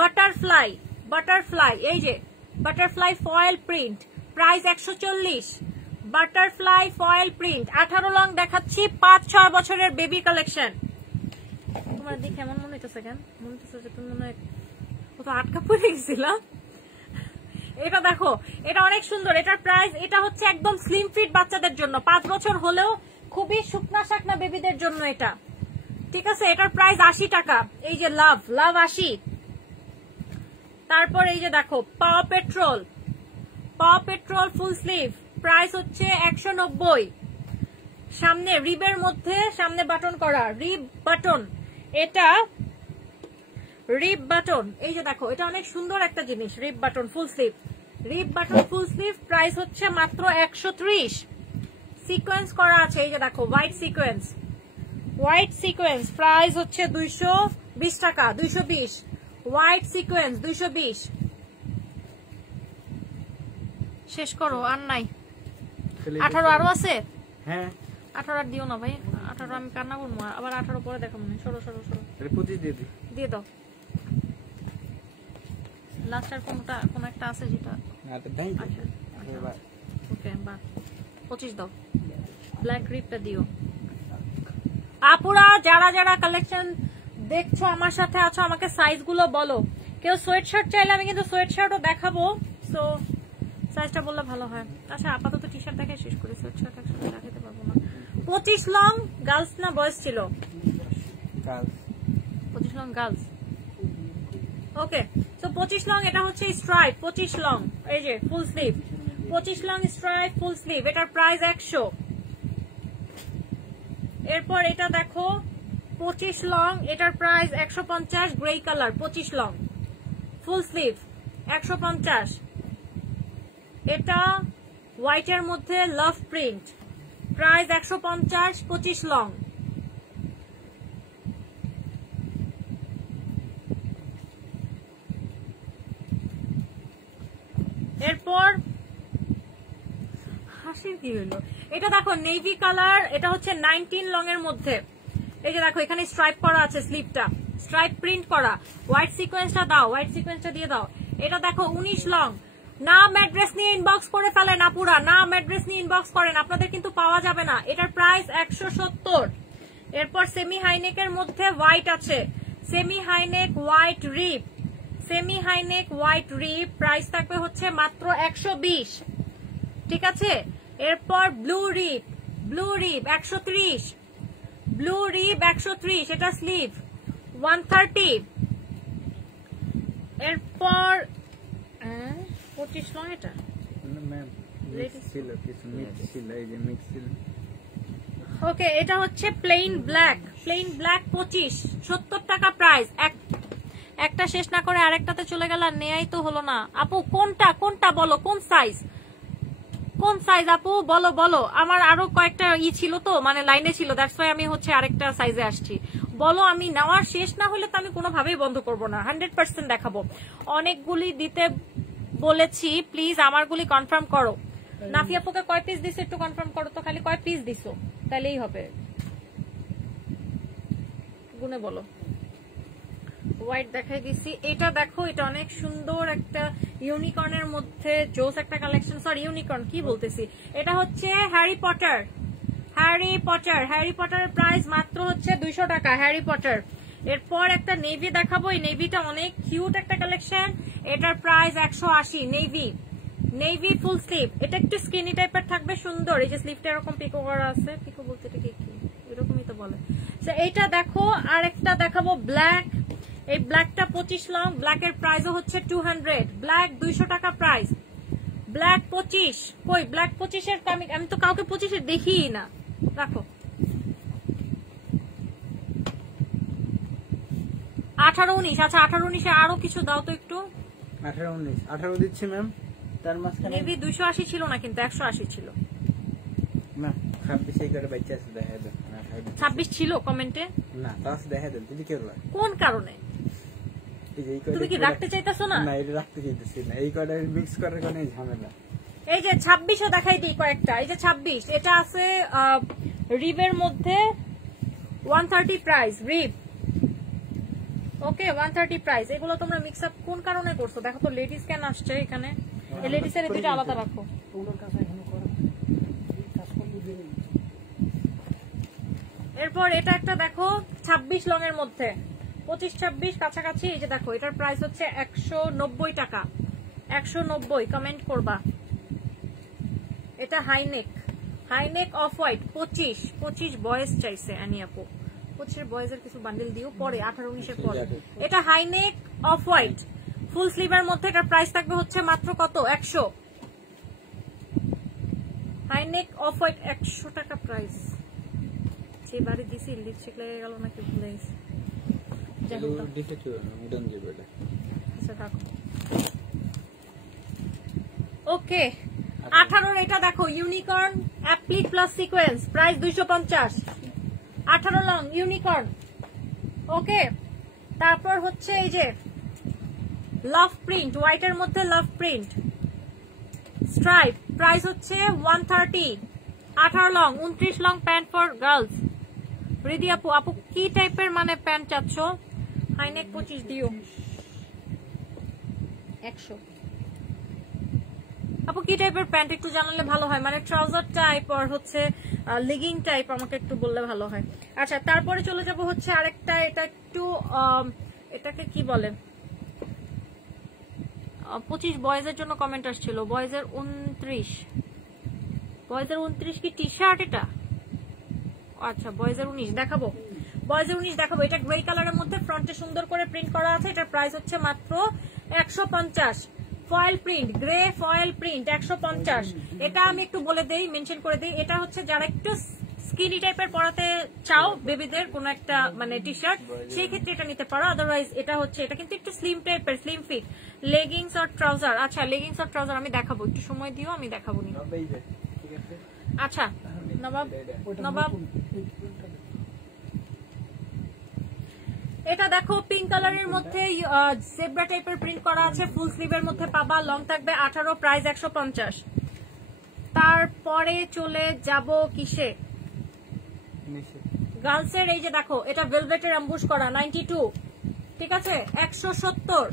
বাটারফ্লাই, বাটারফ্লাই, এই যে butterfly foil print, price 140। Butterfly foil print, 18 long দেখাচ্ছি, 5-6 বছরের বেবি কালেকশন। তোমার দেখে এমন মনে হইতেছে কেন? মনে হইতেছে যে তুমি মনে হয় কত আটকা পড়ে গেছিলাম। এটা দেখো, এটা অনেক সুন্দর। এটার প্রাইস, এটা হচ্ছে একদম স্লিম ফিট বাচ্চাদের জন্য, 5 বছর হলেও খুবই শুকনা শাকনা বেবিদের জন্য এটা, ঠিক আছে। এটার প্রাইস 80 টাকা। এই যে লাভ, লাভ 80। তারপর এই যে দেখো পাওয়ার পেট্রোল, পাওয়ার পেট্রোল ফুল স্লিভ, প্রাইস হচ্ছে 190। সামনে রিবের মধ্যে সামনে বাটন করা, রিব বাটন, এটা রিব বাটন। এই যে দেখো, এটা অনেক সুন্দর একটা জিনিস, rib button full sleeve, rib button full sleeve, price হচ্ছে মাত্র 130। সিকোয়েন্স করা আছে, এই যে দেখো white sequence, white sequence, price হচ্ছে 220 টাকা, 220। White sequence 220। শেষ করো, আর নাই। 18 আরো আছে? হ্যাঁ, 18 আর দিও না ভাই, 18 আমি কান্না করবো, আবার 18 পরে দেখাবো না। সরো সরো সরো, 25 দিয়ে দিই। দিয়ে দাও। লাস্টার কোনটা, কোন একটা আছে যেটা? আচ্ছা ওকে, বা 25 দাও। ব্ল্যাক রিপটা দিও। আপুরা যারা যারা কালেকশন দেখছো আমার সাথে আছো, আমাকে সাইজ গুলো বলো। কেউ সোয়েট শার্ট চাইলে আমি কিন্তু সোয়েট শার্টও দেখাবো, সো সাইজটা বললে ভালো হয়। আচ্ছা আপাতত টি শার্ট দেখে শেষ করি, সোয়েট শার্ট একসাথে দেখাতে পারবো না। 25 লং গার্লস না বয়েজ ছিল? 25 লং লং গার্লস। ওকে, তো 25 লং এটা হচ্ছে স্ট্রাইপ 25 লং, এই যে full sleeve 25 long stripe full sleeve, এটার প্রাইস 100। এরপর এটা দেখো 25 লং, এটার price 150, grey colour 25 long full sleeve 150। এটা হোয়াইটের মধ্যে লাভ প্রিন্ট, প্রাইস 150, 25 লং। এরপর হাসির কি হলো, এটা দেখো নেভি কালার, এটা হচ্ছে 19 লং এর মধ্যে। এই যে দেখো এখানে স্ট্রাইপ করা আছে, স্লিভটা স্ট্রাইপ প্রিন্ট করা, হোয়াইট সিকোয়েন্সটা দাও, হোয়াইট সিকোয়েন্সটা দিয়ে দাও। এটা দেখো 19 লং। নাম অ্যাড্রেস নিয়ে ইনবক্স করে ফেলেন আপুরা, নাম অ্যাড্রেস নিয়ে ইনবক্স করেন, আপনাদের কিন্তু পাওয়া যাবে না। এটার প্রাইস 170। এরপর সেমি হাইনেকের মধ্যে হোয়াইট আছে, সেমি হাইনেক হোয়াইট রিপ, সেমি হাইনেক হোয়াইট রিপ, প্রাইস থাকবে হচ্ছে মাত্র 120, ঠিক আছে। এরপর ব্লু রিপ, ব্লু রিপ 130, ব্লু রিপ 130, এটা স্লিভ 130। এরপর 25 লং, এটা ম্যাম মিক্স ছিল, কিছু মিক্স ছিল, এই যে মিক্স ছিল। ওকে, এটা হচ্ছে প্লেন ব্ল্যাক, প্লেন ব্ল্যাক 25, 70 টাকা প্রাইস। একটা শেষ না করে আরেকটাতে চলে গেল, নেয়াই তো হলো না। আপু কোনটা কোনটা বলো, কোন সাইজ, কোন সাইজ আপু বলো বলো। আমার আরো কয়েকটা ছিল তো, মানে লাইনে ছিল, দ্যাটস ওয়াই আমি হচ্ছে আরেকটা সাইজে আসছি। বলো, আমি নেওয়ার শেষ না হলে তো আমি কোনোভাবেই বন্ধ করব না, 100% দেখাবো। অনেকগুলি দিতে বলেছি, প্লিজ আমারগুলি কনফার্ম করো। নাফিয়া আপুকে কয় পিস দিছো একটু কনফার্ম করো তো, খালি কয় পিস দিছো তাহলেই হবে, গুনে বলো। হোয়াইট দেখাই দিছি, এটা দেখো, এটা অনেক সুন্দর একটা ইউনিকর্নের মধ্যে জোস একটা কালেকশন, সরি ইউনিকর্ন কি বলতেছি, এটা হচ্ছে Harry Potter, Harry Potter, Harry পটারের প্রাইস মাত্র হচ্ছে 200 টাকা, হ্যারি পটার। এরপর একটা নেভি দেখাবো, এই নেভিটা অনেক কিউট একটা কালেকশন, এটার price 180, navy, navy full sleeve, এটা একটু স্কিনি টাইপের থাকবে, সুন্দর। এই যে স্লিভটা এরকম পিকো করা আছে, পিকো বলতে এটা কি এরকমই তো বলে। এইটা দেখো, আর একটা দেখাবো ব্ল্যাক, এই ব্ল্যাকটা 25 লং, ব্ল্যাকের প্রাইসও হচ্ছে 200, ব্ল্যাক 200 টাকা প্রাইস, ব্ল্যাক 25। কই ব্ল্যাক 25 এর, আমি তো কাউকে 25 এর দেখিই না, রাখো। 18, 19, আচ্ছা 18, 19 আরো কিছু দাও তো একটু। 18, 19, 18 দিচ্ছি ম্যাম। তার মাঝখানে নেভি 280 ছিল না কিন্তু 180 ছিল। ম্যাম 26 এই করে বাচ্চা আছে, দেখা দেন। 26 ছিল কমেন্টে না, তাও দেখা দেন, তুমি কেউ লাগে কোন কারণে, এই যে এই করে তুমি কি রাখতে চাইতাছো না? না, এটা রাখতে চাইতেছি না, এই করে মিক্স করার কোনো ঝামেলা। এই যে 26ও দেখাই দিই কয়েকটা, এই যে 26, এটা আছে রিবের মধ্যে 130 প্রাইস, রিব ওকে 130 প্রাইস। এগুলো তোমরা মিক্স আপ কোন কারণে করছো দেখো তো, লেডিস কেন আসছে এখানে, এই লেডিস এর দুটো আলাদা রাখো। এরপর এটা একটা দেখো 26 লং এর মধ্যে, 25, 26 কাছাকাছি। এই যে দেখো, এটার প্রাইস হচ্ছে 190 টাকা, 190, কমেন্ট করবা। এটা high neck, high neck off white 25 boys চাইছে আনি আপু, 25 বয়েজের কিছু বান্ডেল দিও পরে, 18, 19 এর পরে। এটা হাইনেক অফ হোয়াইট ফুল স্লিভের মধ্যে, এটার প্রাইস থাকবে হচ্ছে মাত্র কত, 100। হাইনেক অফ হোয়াইট 100 টাকা প্রাইস। যে বাড়ি দিছি লিপস্টিক লেগে গেল নাকি ভুলে গেছি, আচ্ছা থাকো। ওকে 18 এটা দেখো, unicorn applique plus sequence, price 250, 18 long unicorn. Okay, তারপর হচ্ছে এই যে লাভ প্রিন্ট, হোয়াইটের মধ্যে লাভ প্রিন্ট স্ট্রাইপ, প্রাইস হচ্ছে 130, 18 long, 29 long pant for girls. Ridi আপু, আপু কি টাইপের মানে প্যান্ট চাচ্ছ? হাইনেক 25 দিও, 100। আপু কি টাইপের প্যান্ট একটু জানালে ভালো হয়, মানে ট্রাউজার টাইপ আর হচ্ছে লেগিং টাইপ, আমাকে একটু বললে ভালো হয়। আচ্ছা, তারপরে চলে যাব হচ্ছে আরেকটা, এটা একটু এটাকে কি বলে, 25 বয়েজের জন্য কমেন্ট আসছিল, বয়েজের 29, বয়েজের 29 কি টি শার্ট এটা? আচ্ছা বয়েজের 19 দেখাবো, বয়েজের 19 দেখাবো। এটা গ্রে কালারের মধ্যে ফ্রন্টে সুন্দর করে প্রিন্ট করা আছে, এটার প্রাইস হচ্ছে মাত্র 150। Foil print, grey foil print 150। এটা আমি একটু বলে দেই, মেনশন করে দেই, এটা হচ্ছে যারা একটু স্কিনি টাইপের পরাতে চাও বেবিদের কোনো একটা মানে টি শার্ট, সেই ক্ষেত্রে এটা নিতে পারো। আদারওয়াইজ এটা হচ্ছে, এটা কিন্তু একটু স্লিম টাইপের, স্লিম ফিট লেগিংস আর ট্রাউজার। আচ্ছা লেগিংস আর ট্রাউজার আমি দেখাবো, একটু সময় দিও, আমি দেখাবো নি। ঠিক আছে, আচ্ছা নবাব, ওইটা নবাব নতুন, এইটা দেখো। এটা দেখো পিঙ্ক কালারের মধ্যে জেব্রা টাইপের প্রিন্ট করা আছে, ফুল স্লিভের মধ্যে পাবা, লং থাকবে 18, প্রাইস 150। তারপরে চলে যাব কিসে, নিশ্চয় গার্লসের। এই যে দেখো এটা ভেলভেটের অ্যাম্বুশ করা 92, ঠিক আছে 170।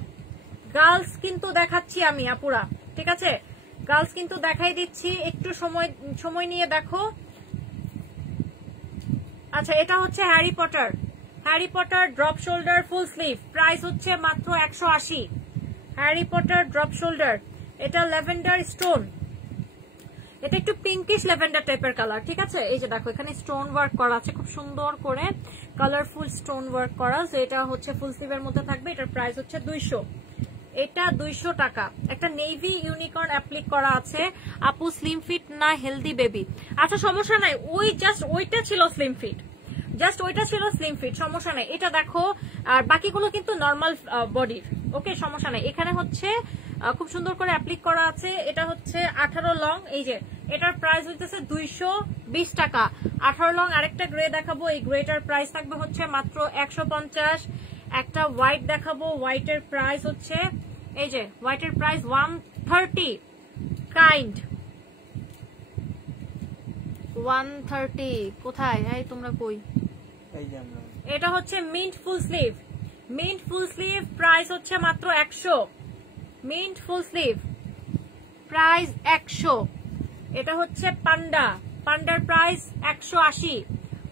গার্লস কিন্তু দেখাচ্ছি আমি আপুরা, ঠিক আছে গার্লস কিন্তু দেখাই দিচ্ছি, একটু সময় নিয়ে দেখো। আচ্ছা এটা হচ্ছে Harry Potter, Harry Potter drop shoulder full sleeve, price হচ্ছে মাত্র 180। হ্যারি পটার ড্রপ শোল্ডার, এটা ল্যাভেন্ডার স্টোন, এটা একটু পিঙ্কিশ ল্যাভেন্ডার টাইপের কালার, ঠিক আছে। এই যে দেখো এখানে স্টোন ওয়ার্ক করা আছে, খুব সুন্দর করে কালারফুল স্টোন ওয়ার্ক করা। এটা হচ্ছে ফুল স্লিভের মধ্যে থাকবে, এটার প্রাইস হচ্ছে 200। এটা 200 টাকা। একটা নেভি ইউনিকর্ন অ্যাপ্লিক করা আছে, আপু স্লিম ফিট না হেলদি বেবি। আচ্ছা সমস্যা নাই, ওই জাস্ট ওইটা ছিল স্লিম ফিট, জাস্ট ওইটা ছিল স্লিম ফিট, সমস্যা নাই। এটা দেখো, আর বাকিগুলো কিন্তু নর্মাল বডির, ওকে সমস্যা নাই। এখানে হচ্ছে খুব সুন্দর করে অ্যাপ্লিক করা আছে, এটা হচ্ছে 18 লং। এই যে এটার প্রাইস হইতেছে 220 টাকা। 18 লং আরেকটা গ্রে দেখাবো, এই গ্রেটার প্রাইস থাকবে হচ্ছে মাত্র 150। একটা হোয়াইট দেখাবো, হোয়াইটের প্রাইস হচ্ছে, এই যে হোয়াইটের প্রাইস 130। কাইন্ড 130 কোথায়, এই তোমরা কই? এই যে আমরা এটা হচ্ছে mint full sleeve, mint full sleeve price হচ্ছে মাত্র 100। Mint full sleeve price 100। এটা হচ্ছে পান্ডা, পান্ডার প্রাইস 180।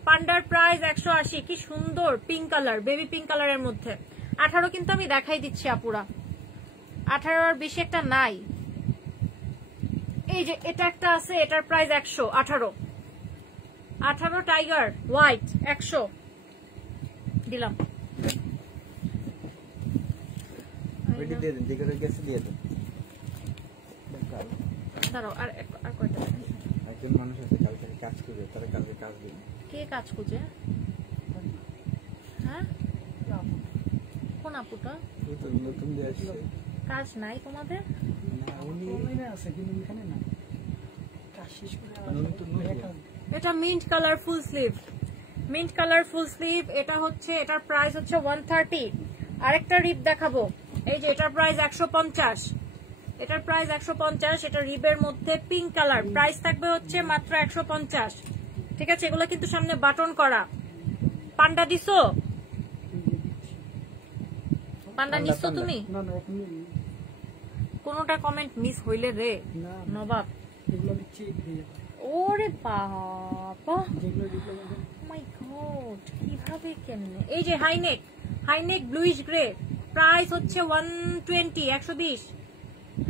পান্ডার প্রাইস 180। কি সুন্দর পিঙ্ক কালার, বেবি পিঙ্ক কালারের মধ্যে। 18 কিন্তু আমি দেখাই দিচ্ছি আপুরা, 18 আর বেশি একটা নাই। এই যে এটা একটা আছে, এটার প্রাইস 100। 18 টাইগার হোয়াইট 100 দিলাম। ওইটা দিয়ে দেন, দিকে গেছে দিয়ে দেন। দাঁড়াও আর কয়টা দেখাই। একজন মানুষ আছে কালকে কাজ করবে, তারা কালকে কাজ দিবে। কে কাজ খুঁজে? হ্যাঁ কোন আপুটা? ওই তো নতুন দিয়ে আসছে কাজ নাই তোমাদের? না, উনি অনলাইনে আছে কিন্তু এখানে না, কাজ শেষ করে আবার নতুন নতুন। দেখা যাবে। এটা mint colour full sleeve, mint colour full sleeve. এটা হচ্ছে, এটার প্রাইস হচ্ছে 130। আরেকটা রিপ দেখাবো, এই যে এটার প্রাইস 150। এটার প্রাইস 150। এটা রিবের মধ্যে পিঙ্ক কালার, প্রাইস থাকবে হচ্ছে মাত্র 150, ঠিক আছে। এগুলো কিন্তু সামনে বাটন করা। পান্ডা দিছো? পান্ডা নিছো তুমি? না না এখন কোনটা কমেন্ট মিস হইলে রে না, নবাব। এগুলো দিচ্ছি দিয়ে যাবে। ওরে বাবা, যেগুলো যেগুলো মাই গড, কিভাবে কেমনে? এই যে high neck, high neck bluish grey, price হচ্ছে 120, 120।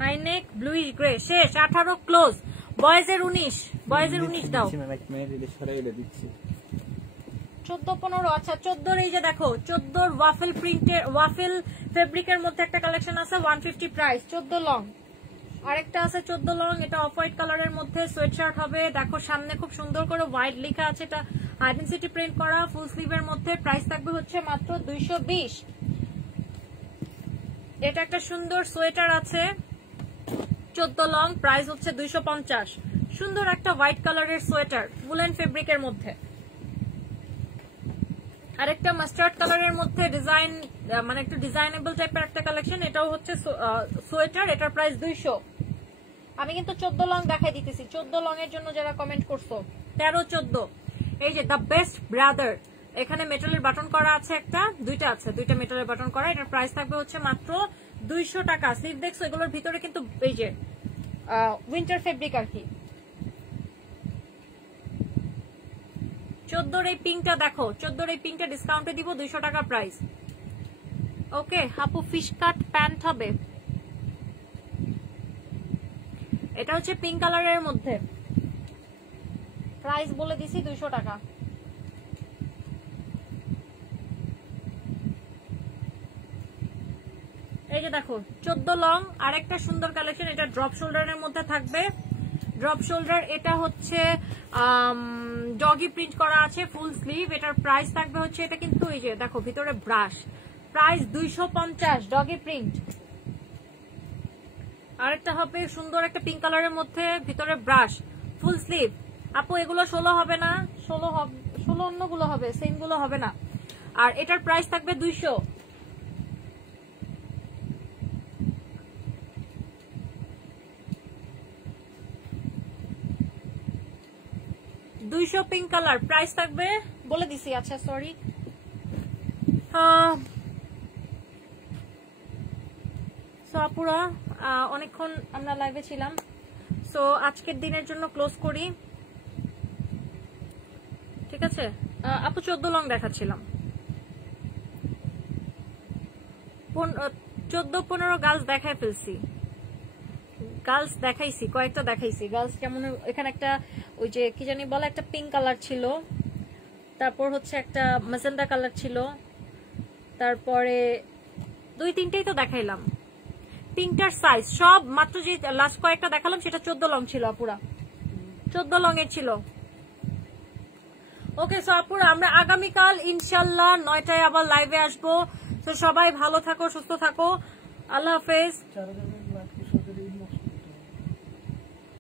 হাইনেক ব্লুইশ গ্রে শেষ। 18 ক্লোজ। বয়েজের 19, বয়েজের 19 দাও। এক মেয়ের সরাইলে দিচ্ছি 14, 15। আচ্ছা 14 এই যে দেখো, 14 ওয়াফেল প্রিন্টের, ওয়াফেল ফেব্রিকের মধ্যে একটা কালেকশন আছে 150 প্রাইস। 14 লং আরেকটা আছে, 14 লং। এটা অফ হোয়াইট কালারের মধ্যে সোয়েট শার্ট হবে। দেখো সামনে খুব সুন্দর করে হোয়াইট লেখা আছে, এটা আইডেন্টিটি প্রিন্ট করা, ফুল স্লিভের মধ্যে। প্রাইস থাকবে হচ্ছে মাত্র 220। এটা একটা সুন্দর সোয়েটার আছে 14 লং, প্রাইস হচ্ছে 250। সুন্দর একটা হোয়াইট কালারের সোয়েটার উলেন ফেব্রিকের মধ্যে। আরেকটা মাস্টার্ড কালারের মধ্যে ডিজাইন, মানে একটু ডিজাইনেবল টাইপের একটা কালেকশন, এটাও হচ্ছে সোয়েটার। এটার প্রাইস 200। আমি কিন্তু 14 লং দেখাই দিতেছি, 14 লং এর জন্য যারা কমেন্ট করছো। 13, 14। এই যে দ্য বেস্ট ব্রাদার, এখানে মেটালের বাটন করা আছে, একটা দুইটা আছে, দুইটা মেটালের বাটন করা। এটার প্রাইস থাকবে হচ্ছে মাত্র 200 টাকা। স্লিভ দেখছো, এগুলোর ভিতরে কিন্তু এই যে উইন্টার ফেব্রিক আর কি। 14 এই পিঙ্কটা দেখো, 14 এই পিঙ্কটা ডিসকাউন্টে দিব, 200 টাকা প্রাইস। ওকে হাপু, ফিশ কাট প্যান্ট হবে। এটা হচ্ছে পিঙ্ক কালারের মধ্যে, প্রাইস বলে দিছি 200 টাকা। এই যে দেখো 14 লং আর একটা সুন্দর কালেকশন, এটা ড্রপ শোল্ডারের মধ্যে থাকবে। ড্রপ শোল্ডার, এটা হচ্ছে ডগি প্রিন্ট করা আছে, ফুল স্লিভ। এটার প্রাইস থাকবে হচ্ছে, এটা কিন্তু এই যে দেখো ভিতরে ব্রাশ, প্রাইস 250, ডগি প্রিন্ট। আরেকটা হবে সুন্দর একটা পিঙ্ক কালারের মধ্যে, ভিতরে ব্রাশ, ফুল স্লিভ। আপু এগুলো 16 হবে না, 16 অন্যগুলো হবে, সেম গুলো হবে না। আর এটার প্রাইস থাকবে 200। পিঙ্ক কালার, প্রাইস থাকবে বলে দিছি। আচ্ছা সরি, সো আপুরা অনেকক্ষণ আমরা লাইভে ছিলাম, সো আজকের দিনের জন্য ক্লোজ করি, ঠিক আছে? আপু 14 লং দেখাচ্ছিলাম, 14-15 গার্লস দেখাই ফেলছি, গার্লস দেখাইছি, কয়েকটা দেখাইছি গার্লস। যেমন এখানে একটা ওই যে কি জানি বলে, একটা পিঙ্ক কালার ছিল, তারপর হচ্ছে একটা ম্যাজেন্ডা কালার ছিল, তারপরে 2-3টাই তো দেখাইলাম। পিঙ্কটার সাইজ সব মাত্র যে লাস্ট কয়েকটা দেখালাম সেটা 14 লং ছিল আপুরা, 14 লং এর ছিল। ওকে সো আপুরা, আমরা আগামীকাল ইনশাল্লাহ 9টায় আবার লাইভে আসবো। তো সবাই ভালো থাকো, সুস্থ থাকো, আল্লাহ হাফেজ।